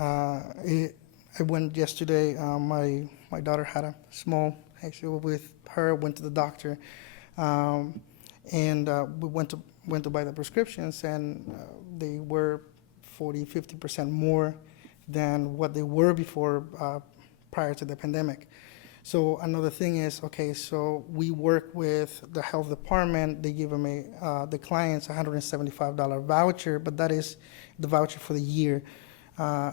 I went yesterday, my daughter had a small issue with her, went to the doctor, and we went to buy the prescriptions, and they were 40-50% more than what they were before, prior to the pandemic. So another thing is, okay, so we work with the health department. They give them the clients $175 voucher, but that is the voucher for the year.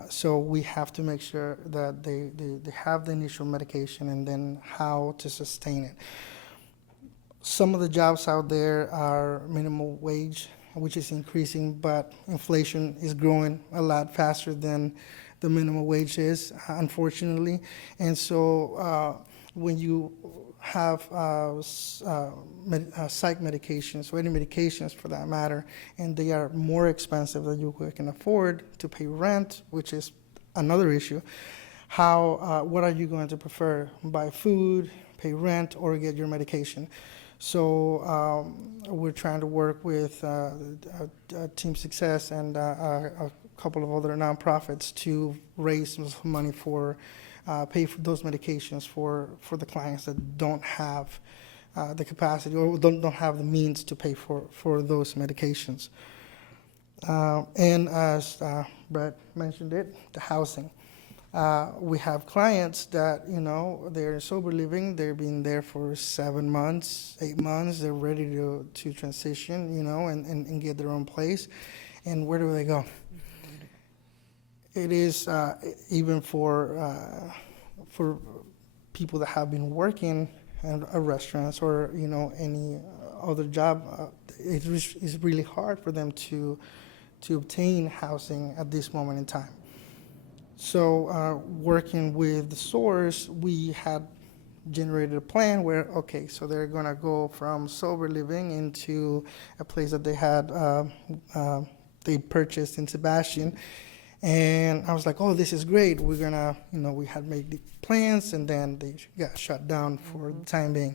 So we have to make sure that they have the initial medication and then how to sustain it. Some of the jobs out there are minimum wage, which is increasing, but inflation is growing a lot faster than the minimum wage is, unfortunately. And so when you have psych medications or any medications for that matter, and they are more expensive than you can afford to pay rent, which is another issue, what are you going to prefer? Buy food, pay rent, or get your medication? So we're trying to work with Team Success and a couple of other nonprofits to raise some money for pay for those medications for the clients that don't have the capacity or don't have the means to pay for those medications. And as Brett mentioned it, the housing. We have clients that, they're in sober living, they've been there for 7 months, 8 months, they're ready to transition, and get their own place. And where do they go? It is even for people that have been working at restaurants or, any other job, it's really hard for them to obtain housing at this moment in time. So working with the stores, we had generated a plan where, okay, so they're going to go from sober living into a place that they had, they purchased in Sebastian. And I was like, oh, this is great. We're going to, we had made the plans, and then they got shut down for the time being.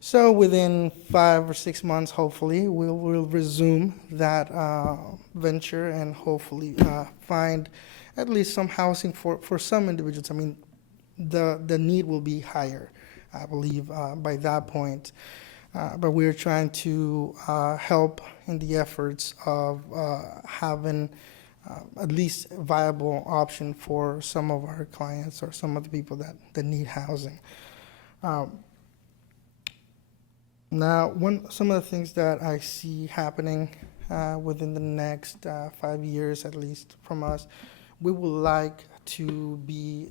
So within 5 or 6 months, hopefully, we'll resume that venture and hopefully find at least some housing for some individuals. I mean, the need will be higher, I believe, by that point. But we're trying to help in the efforts of having at least a viable option for some of our clients or some of the people that need housing. Now, some of the things that I see happening within the next 5 years, at least from us, we would like to be,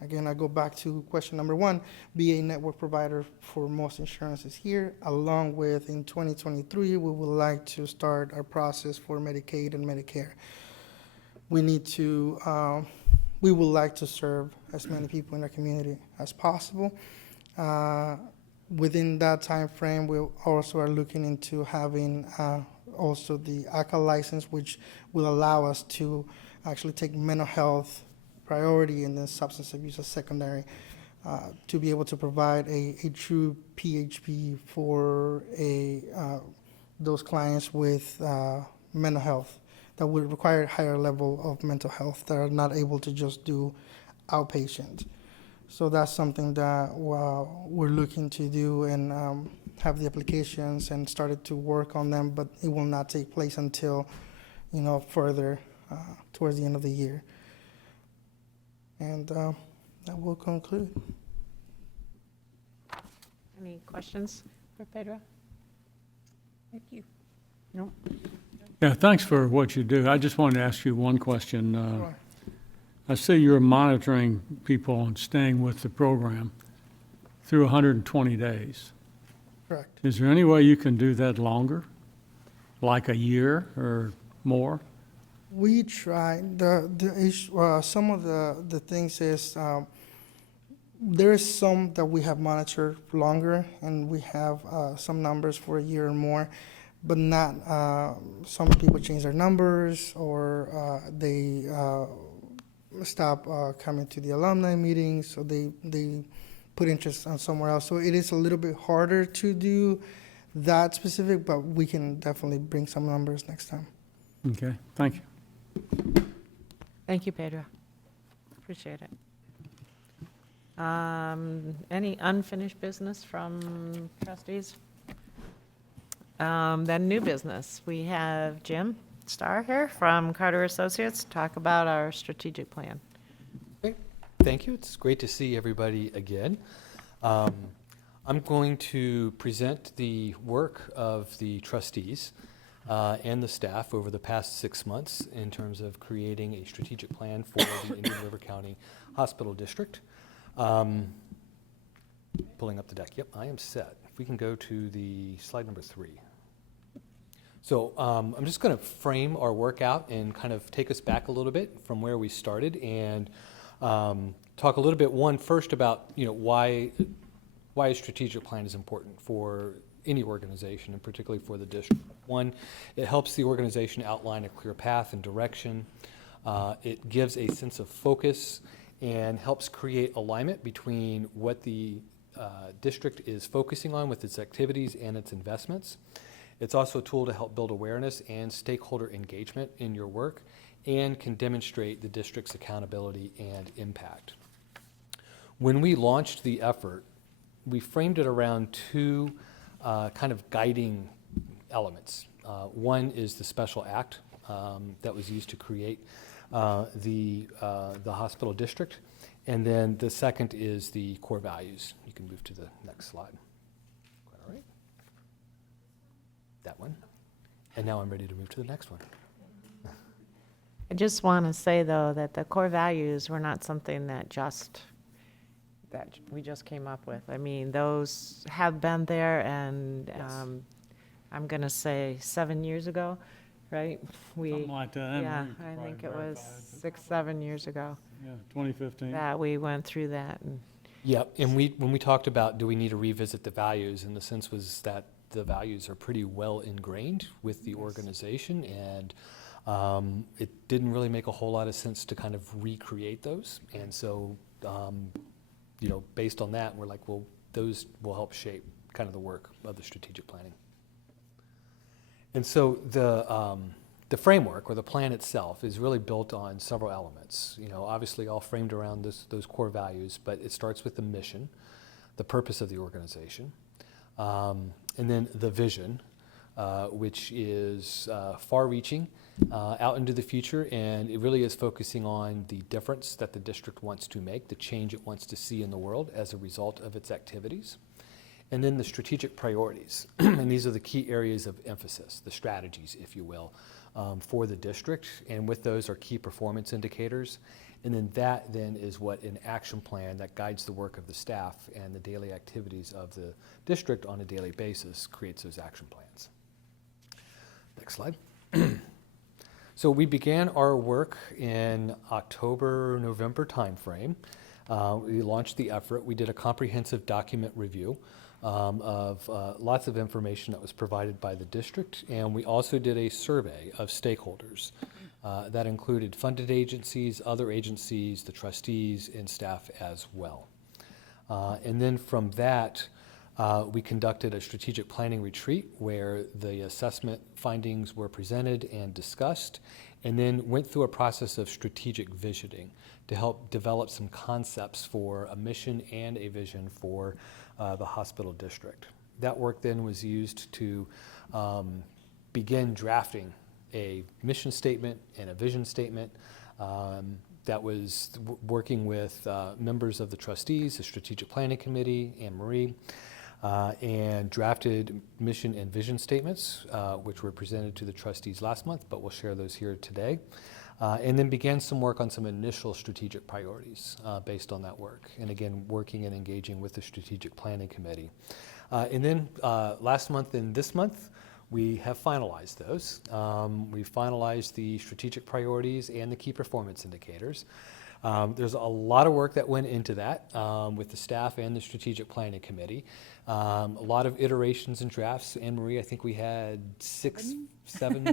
again, I go back to question number 1, be a network provider for most insurances here, along with in 2023, we would like to start our process for Medicaid and Medicare. We need to we would like to serve as many people in our community as possible. Within that time frame, we also are looking into having also the ACA license, which will allow us to actually take mental health priority and then substance abuse as secondary, to be able to provide a true PHP for those clients with mental health that would require a higher level of mental health that are not able to just do outpatient. So that's something that we're looking to do and have the applications and started to work on them, but it will not take place until, further towards the end of the year. And that will conclude. Any questions for Pedro? Thank you. No? Yeah, thanks for what you do. I just wanted to ask you one question. Sure. I see you're monitoring people and staying with the program through 120 days. Correct. Is there any way you can do that longer, like a year or more? We try. Some of the things is there is some that we have monitored longer, and we have some numbers for a year or more, but not. Some people change their numbers, or they stop coming to the alumni meetings, so they put interest on somewhere else. So it is a little bit harder to do that specific, but we can definitely bring some numbers next time. Okay, thank you. Thank you, Pedro. Appreciate it. Any unfinished business from trustees? Then new business. We have Jim Starr here from Carter Associates to talk about our strategic plan. Great. Thank you. It's great to see everybody again. I'm going to present the work of the trustees and the staff over the past 6 months in terms of creating a strategic plan for the Indian River County Hospital District. Pulling up the deck. Yep, I am set. If we can go to the slide number 3. So I'm just going to frame our work out and kind of take us back a little bit from where we started and talk a little bit, first about why a strategic plan is important for any organization, and particularly for the district. One, it helps the organization outline a clear path and direction. It gives a sense of focus and helps create alignment between what the district is focusing on with its activities and its investments. It's also a tool to help build awareness and stakeholder engagement in your work, and can demonstrate the district's accountability and impact. When we launched the effort, we framed it around 2 kind of guiding elements. One is the special act that was used to create the hospital district, and then the second is the core values. You can move to the next slide. All right. That one. And now I'm ready to move to the next one. I just want to say, though, that the core values were not something that we just came up with. I mean, those have been there, and Yes. I'm going to say 7 years ago, right? Something like that. Yeah, I think it was 6, 7 years ago Yeah, 2015. that we went through that. And Yeah, and when we talked about do we need to revisit the values, and the sense was that the values are pretty well ingrained with the organization, and it didn't really make a whole lot of sense to kind of recreate those. And so, based on that, we're like, well, those will help shape kind of the work of the strategic planning. And so the framework, or the plan itself, is really built on several elements. Obviously all framed around those core values, but it starts with the mission, the purpose of the organization, and then the vision, which is far-reaching, out into the future, and it really is focusing on the difference that the district wants to make, the change it wants to see in the world as a result of its activities. And then the strategic priorities, and these are the key areas of emphasis, the strategies, if you will, for the district, and with those are key performance indicators. And then that then is what an action plan that guides the work of the staff and the daily activities of the district on a daily basis creates those action plans. Next slide. So we began our work in October, November timeframe. We launched the effort. We did a comprehensive document review of lots of information that was provided by the district, and we also did a survey of stakeholders that included funded agencies, other agencies, the trustees, and staff as well. And then from that, we conducted a strategic planning retreat where the assessment findings were presented and discussed, and then went through a process of strategic visioning to help develop some concepts for a mission and a vision for the hospital district. That work then was used to begin drafting a mission statement and a vision statement that was working with members of the trustees, the strategic planning committee, Anne Marie, and drafted mission and vision statements, which were presented to the trustees last month, but we'll share those here today. And then began some work on some initial strategic priorities based on that work. And again, working and engaging with the strategic planning committee. And then last month and this month, we have finalized those. We finalized the strategic priorities and the key performance indicators. There's a lot of work that went into that with the staff and the strategic planning committee. A lot of iterations and drafts. Anne Marie, I think we had 7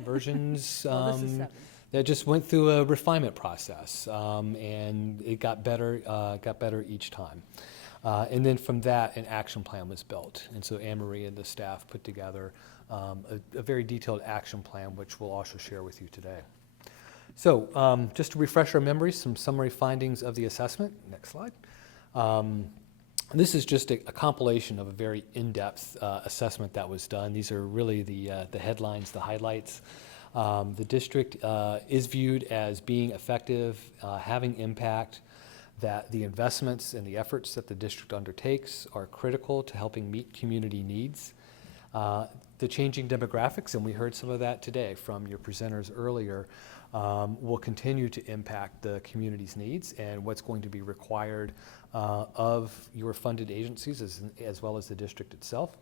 versions. Well, this is 7. That just went through a refinement process, and it got better each time. And then from that, an action plan was built. And so Anne Marie and the staff put together a very detailed action plan, which we'll also share with you today. So just to refresh our memories, some summary findings of the assessment. Next slide. This is just a compilation of a very in-depth assessment that was done. These are really the headlines, the highlights. The district is viewed as being effective, having impact, that the investments and the efforts that the district undertakes are critical to helping meet community needs. The changing demographics, and we heard some of that today from your presenters earlier, will continue to impact the community's needs and what's going to be required of your funded agencies as well as the district itself.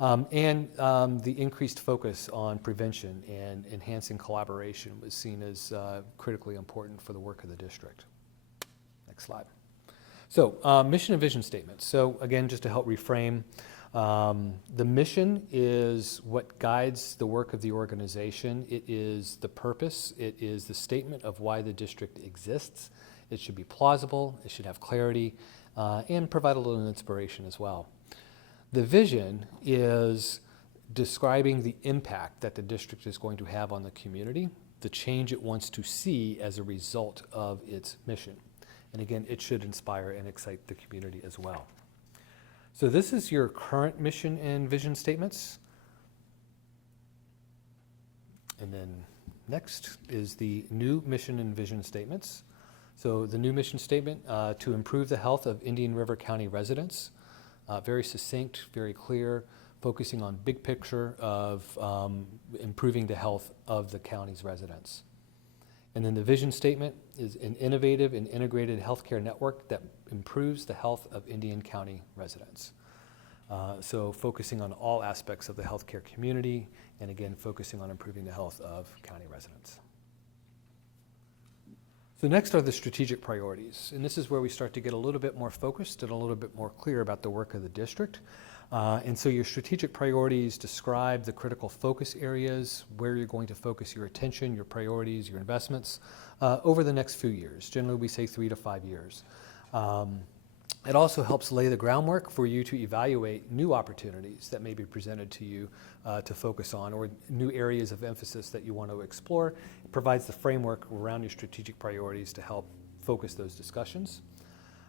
And the increased focus on prevention and enhancing collaboration was seen as critically important for the work of the district. Next slide. So mission and vision statements. So again, just to help reframe, the mission is what guides the work of the organization. It is the purpose. It is the statement of why the district exists. It should be plausible. It should have clarity and provide a little inspiration as well. The vision is describing the impact that the district is going to have on the community, the change it wants to see as a result of its mission. And again, it should inspire and excite the community as well. So this is your current mission and vision statements. And then next is the new mission and vision statements. So the new mission statement, to improve the health of Indian River County residents. Very succinct, very clear, focusing on big picture of improving the health of the county's residents. And then the vision statement is an innovative and integrated healthcare network that improves the health of Indian County residents. So focusing on all aspects of the healthcare community, and again, focusing on improving the health of county residents. So next are the strategic priorities, and this is where we start to get a little bit more focused and a little bit more clear about the work of the district. And so your strategic priorities describe the critical focus areas, where you're going to focus your attention, your priorities, your investments over the next few years. Generally, we say 3 to 5 years. It also helps lay the groundwork for you to evaluate new opportunities that may be presented to you to focus on, or new areas of emphasis that you want to explore. It provides the framework around your strategic priorities to help focus those discussions.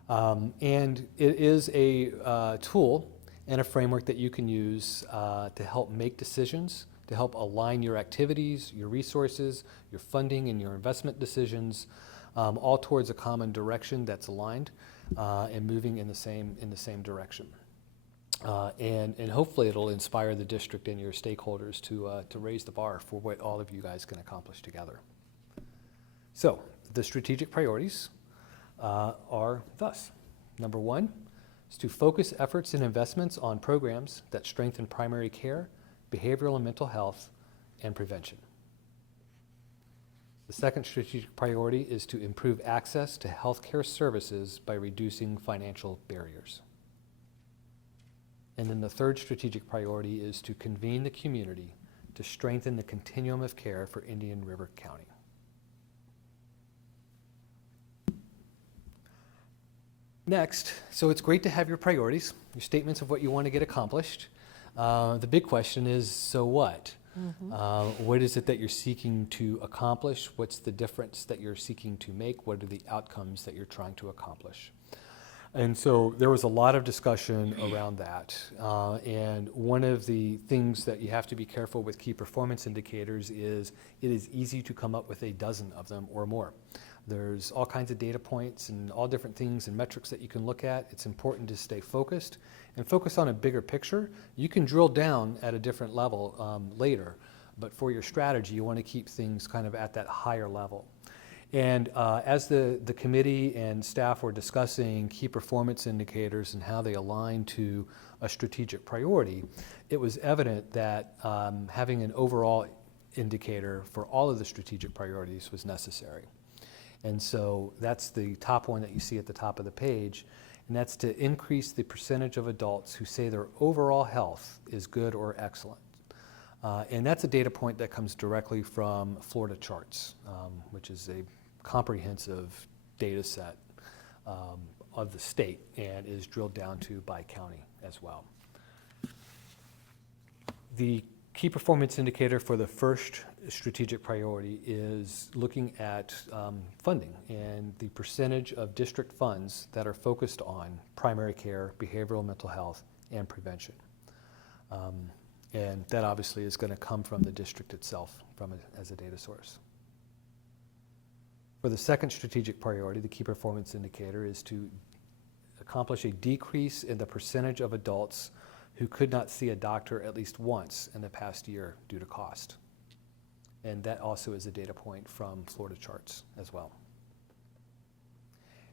And it is a tool and a framework that you can use to help make decisions, to help align your activities, your resources, your funding, and your investment decisions, all towards a common direction that's aligned and moving in the same direction. And hopefully it'll inspire the district and your stakeholders to raise the bar for what all of you guys can accomplish together. So the strategic priorities are thus. Number 1 is to focus efforts and investments on programs that strengthen primary care, behavioral and mental health, and prevention. The second strategic priority is to improve access to healthcare services by reducing financial barriers. And then the third strategic priority is to convene the community to strengthen the continuum of care for Indian River County. Next, so it's great to have your priorities, your statements of what you want to get accomplished. The big question is, so what? What is it that you're seeking to accomplish? What's the difference that you're seeking to make? What are the outcomes that you're trying to accomplish? And so there was a lot of discussion around that. And one of the things that you have to be careful with key performance indicators is it is easy to come up with a dozen of them or more. There's all kinds of data points and all different things and metrics that you can look at. It's important to stay focused and focus on a bigger picture. You can drill down at a different level later, but for your strategy, you want to keep things kind of at that higher level. And as the committee and staff were discussing key performance indicators and how they align to a strategic priority, it was evident that having an overall indicator for all of the strategic priorities was necessary. And so that's the top one that you see at the top of the page, and that's to increase the percentage of adults who say their overall health is good or excellent. And that's a data point that comes directly from Florida Charts, which is a comprehensive data set of the state and is drilled down to by county as well. The key performance indicator for the first strategic priority is looking at funding and the percentage of district funds that are focused on primary care, behavioral mental health, and prevention. And that obviously is going to come from the district itself as a data source. For the second strategic priority, the key performance indicator is to accomplish a decrease in the percentage of adults who could not see a doctor at least once in the past year due to cost. And that also is a data point from Florida Charts as well.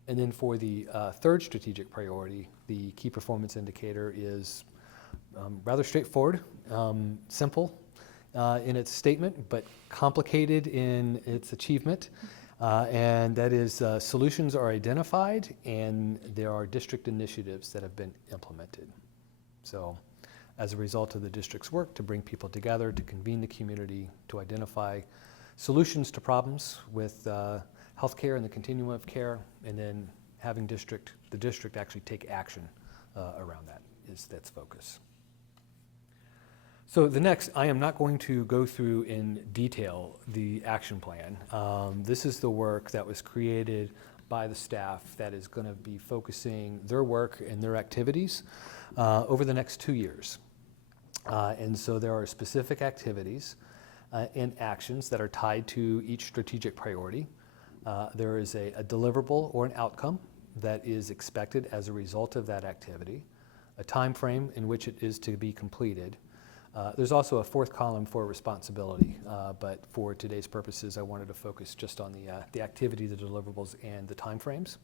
And then for the third strategic priority, the key performance indicator is rather straightforward, simple in its statement, but complicated in its achievement. And that is solutions are identified and there are district initiatives that have been implemented. So as a result of the district's work to bring people together, to convene the community, to identify solutions to problems with healthcare and the continuum of care, and then having the district actually take action around that is that's focus. So the next, I am not going to go through in detail the action plan. This is the work that was created by the staff that is going to be focusing their work and their activities over the next 2 years. And so there are specific activities and actions that are tied to each strategic priority. There is a deliverable or an outcome that is expected as a result of that activity, a time frame in which it is to be completed. There's also a fourth column for responsibility, but for today's purposes, I wanted to focus just on the activity, the deliverables, and the timeframes.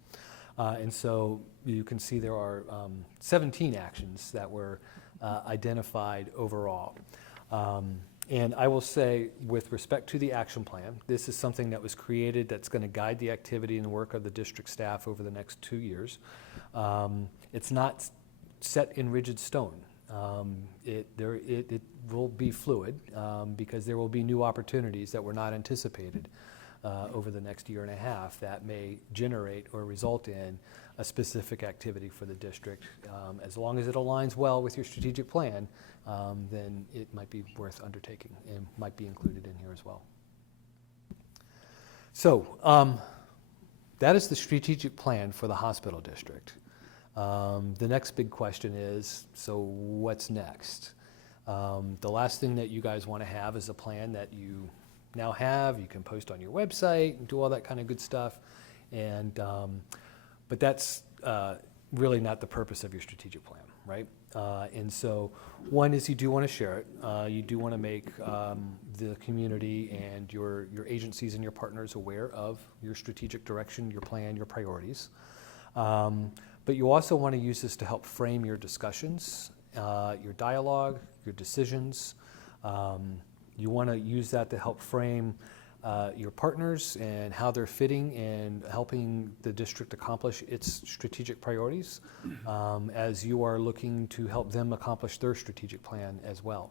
And so you can see there are 17 actions that were identified overall. And I will say, with respect to the action plan, this is something that was created that's going to guide the activity and work of the district staff over the next 2 years. It's not set in rigid stone. It will be fluid because there will be new opportunities that were not anticipated over the next year and a half that may generate or result in a specific activity for the district. As long as it aligns well with your strategic plan, then it might be worth undertaking and might be included in here as well. So that is the strategic plan for the hospital district. The next big question is, so what's next? The last thing that you guys want to have is a plan that you now have. You can post on your website and do all that kind of good stuff. And but that's really not the purpose of your strategic plan, right? And so one is you do want to share it. You do want to make the community and your agencies and your partners aware of your strategic direction, your plan, your priorities. But you also want to use this to help frame your discussions, your dialogue, your decisions. You want to use that to help frame your partners and how they're fitting and helping the district accomplish its strategic priorities as you are looking to help them accomplish their strategic plan as well.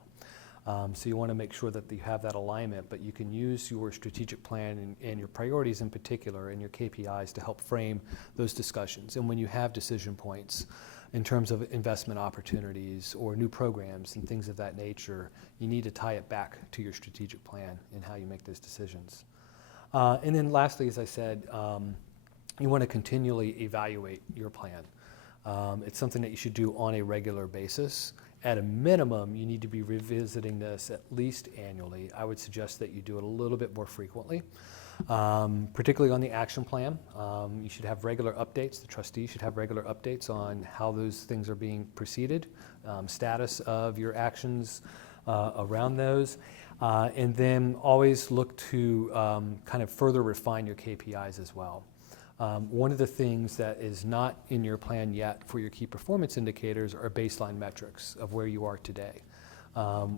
So you want to make sure that you have that alignment, but you can use your strategic plan and your priorities in particular and your KPIs to help frame those discussions. And when you have decision points in terms of investment opportunities or new programs and things of that nature, you need to tie it back to your strategic plan and how you make those decisions. And then lastly, as I said, you want to continually evaluate your plan. It's something that you should do on a regular basis. At a minimum, you need to be revisiting this at least annually. I would suggest that you do it a little bit more frequently, particularly on the action plan. You should have regular updates. The trustees should have regular updates on how those things are being proceeded, status of your actions around those, and then always look to kind of further refine your KPIs as well. One of the things that is not in your plan yet for your key performance indicators are baseline metrics of where you are today.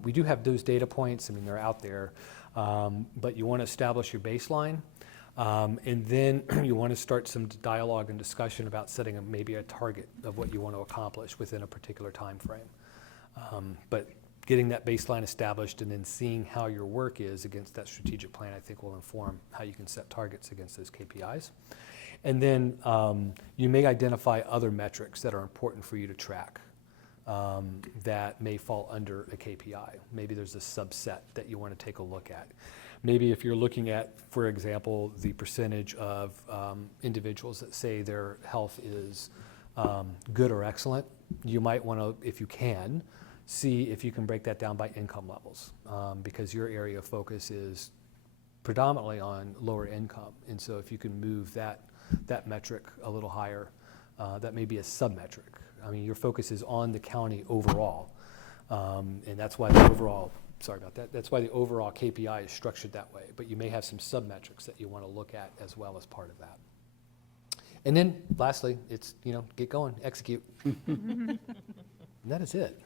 We do have those data points, I mean, they're out there, but you want to establish your baseline, and then you want to start some dialogue and discussion about setting maybe a target of what you want to accomplish within a particular time frame. But getting that baseline established and then seeing how your work is against that strategic plan, I think will inform how you can set targets against those KPIs. And then you may identify other metrics that are important for you to track that may fall under a KPI. Maybe there's a subset that you want to take a look at. Maybe if you're looking at, for example, the percentage of individuals that say their health is good or excellent, you might want to, if you can, see if you can break that down by income levels, because your area of focus is predominantly on lower income. And so if you can move that metric a little higher, that may be a sub-metric. I mean, your focus is on the county overall, and that's why the overall, sorry about that, that's why the overall KPI is structured that way. But you may have some sub-metrics that you want to look at as well as part of that. And then lastly, it's, get going, execute. And that is it.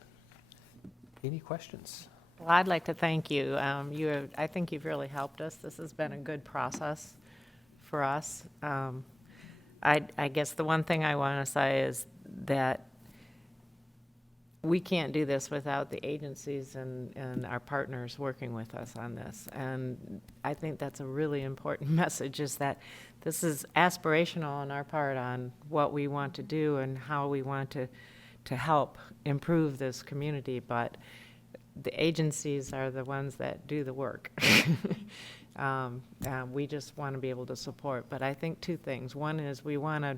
Any questions? Well, I'd like to thank you. I think you've really helped us. This has been a good process for us. I guess the one thing I want to say is that we can't do this without the agencies and our partners working with us on this. And I think that's a really important message, is that this is aspirational on our part on what we want to do and how we want to help improve this community, but the agencies are the ones that do the work. We just want to be able to support. But I think two things. One is we want to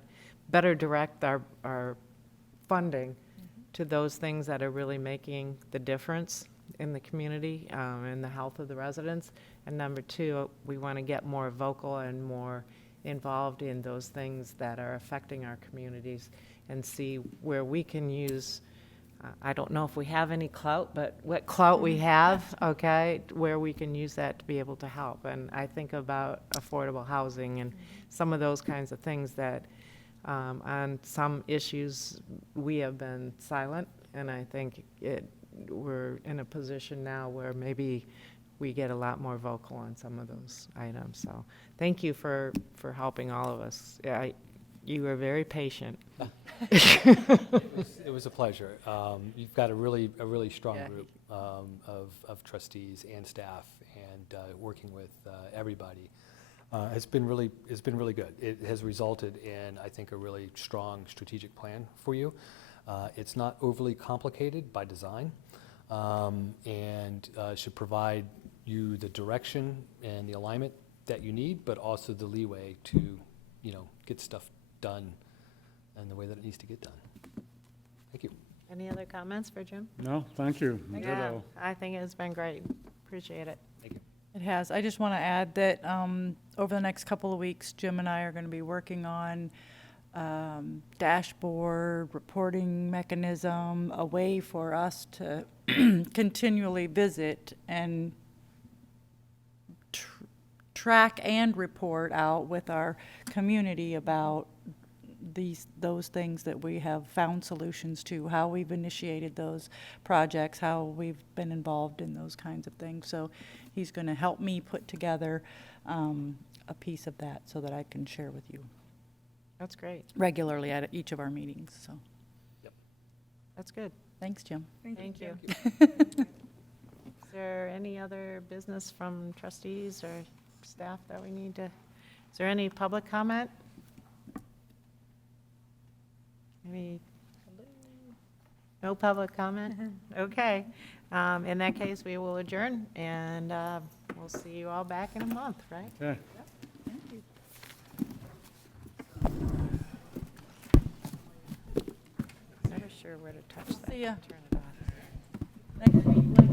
better direct our funding to those things that are really making the difference in the community and the health of the residents. And number two, we want to get more vocal and more involved in those things that are affecting our communities and see where we can use, I don't know if we have any clout, but what clout we have, okay, where we can use that to be able to help. And I think about affordable housing and some of those kinds of things that on some issues we have been silent, and I think we're in a position now where maybe we get a lot more vocal on some of those items. So thank you for helping all of us. You were very patient. It was a pleasure. You've got a really strong group of trustees and staff, and working with everybody has been really good. It has resulted in, I think, a really strong strategic plan for you. It's not overly complicated by design, and should provide you the direction and the alignment that you need, but also the leeway to, get stuff done in the way that it needs to get done. Thank you. Any other comments for Jim? No, thank you. Yeah, Ditto. I think it's been great. Appreciate it. Thank you. It has. I just want to add that over the next couple of weeks, Jim and I are going to be working on dashboard, reporting mechanism, a way for us to continually visit and track and report out with our community about those things that we have found solutions to, how we've initiated those projects, how we've been involved in those kinds of things. So He's going to help me put together a piece of that so that I can share with you That's great. regularly at each of our meetings, so. That's good. Thanks, Jim. Thank you. Is there any other business from trustees or staff that we need to, is there any public comment? Any, no public comment? Okay. In that case, we will adjourn, and we'll see you all back in a month, right? Okay. Never sure where to touch that. See ya. Turn it off. Next week.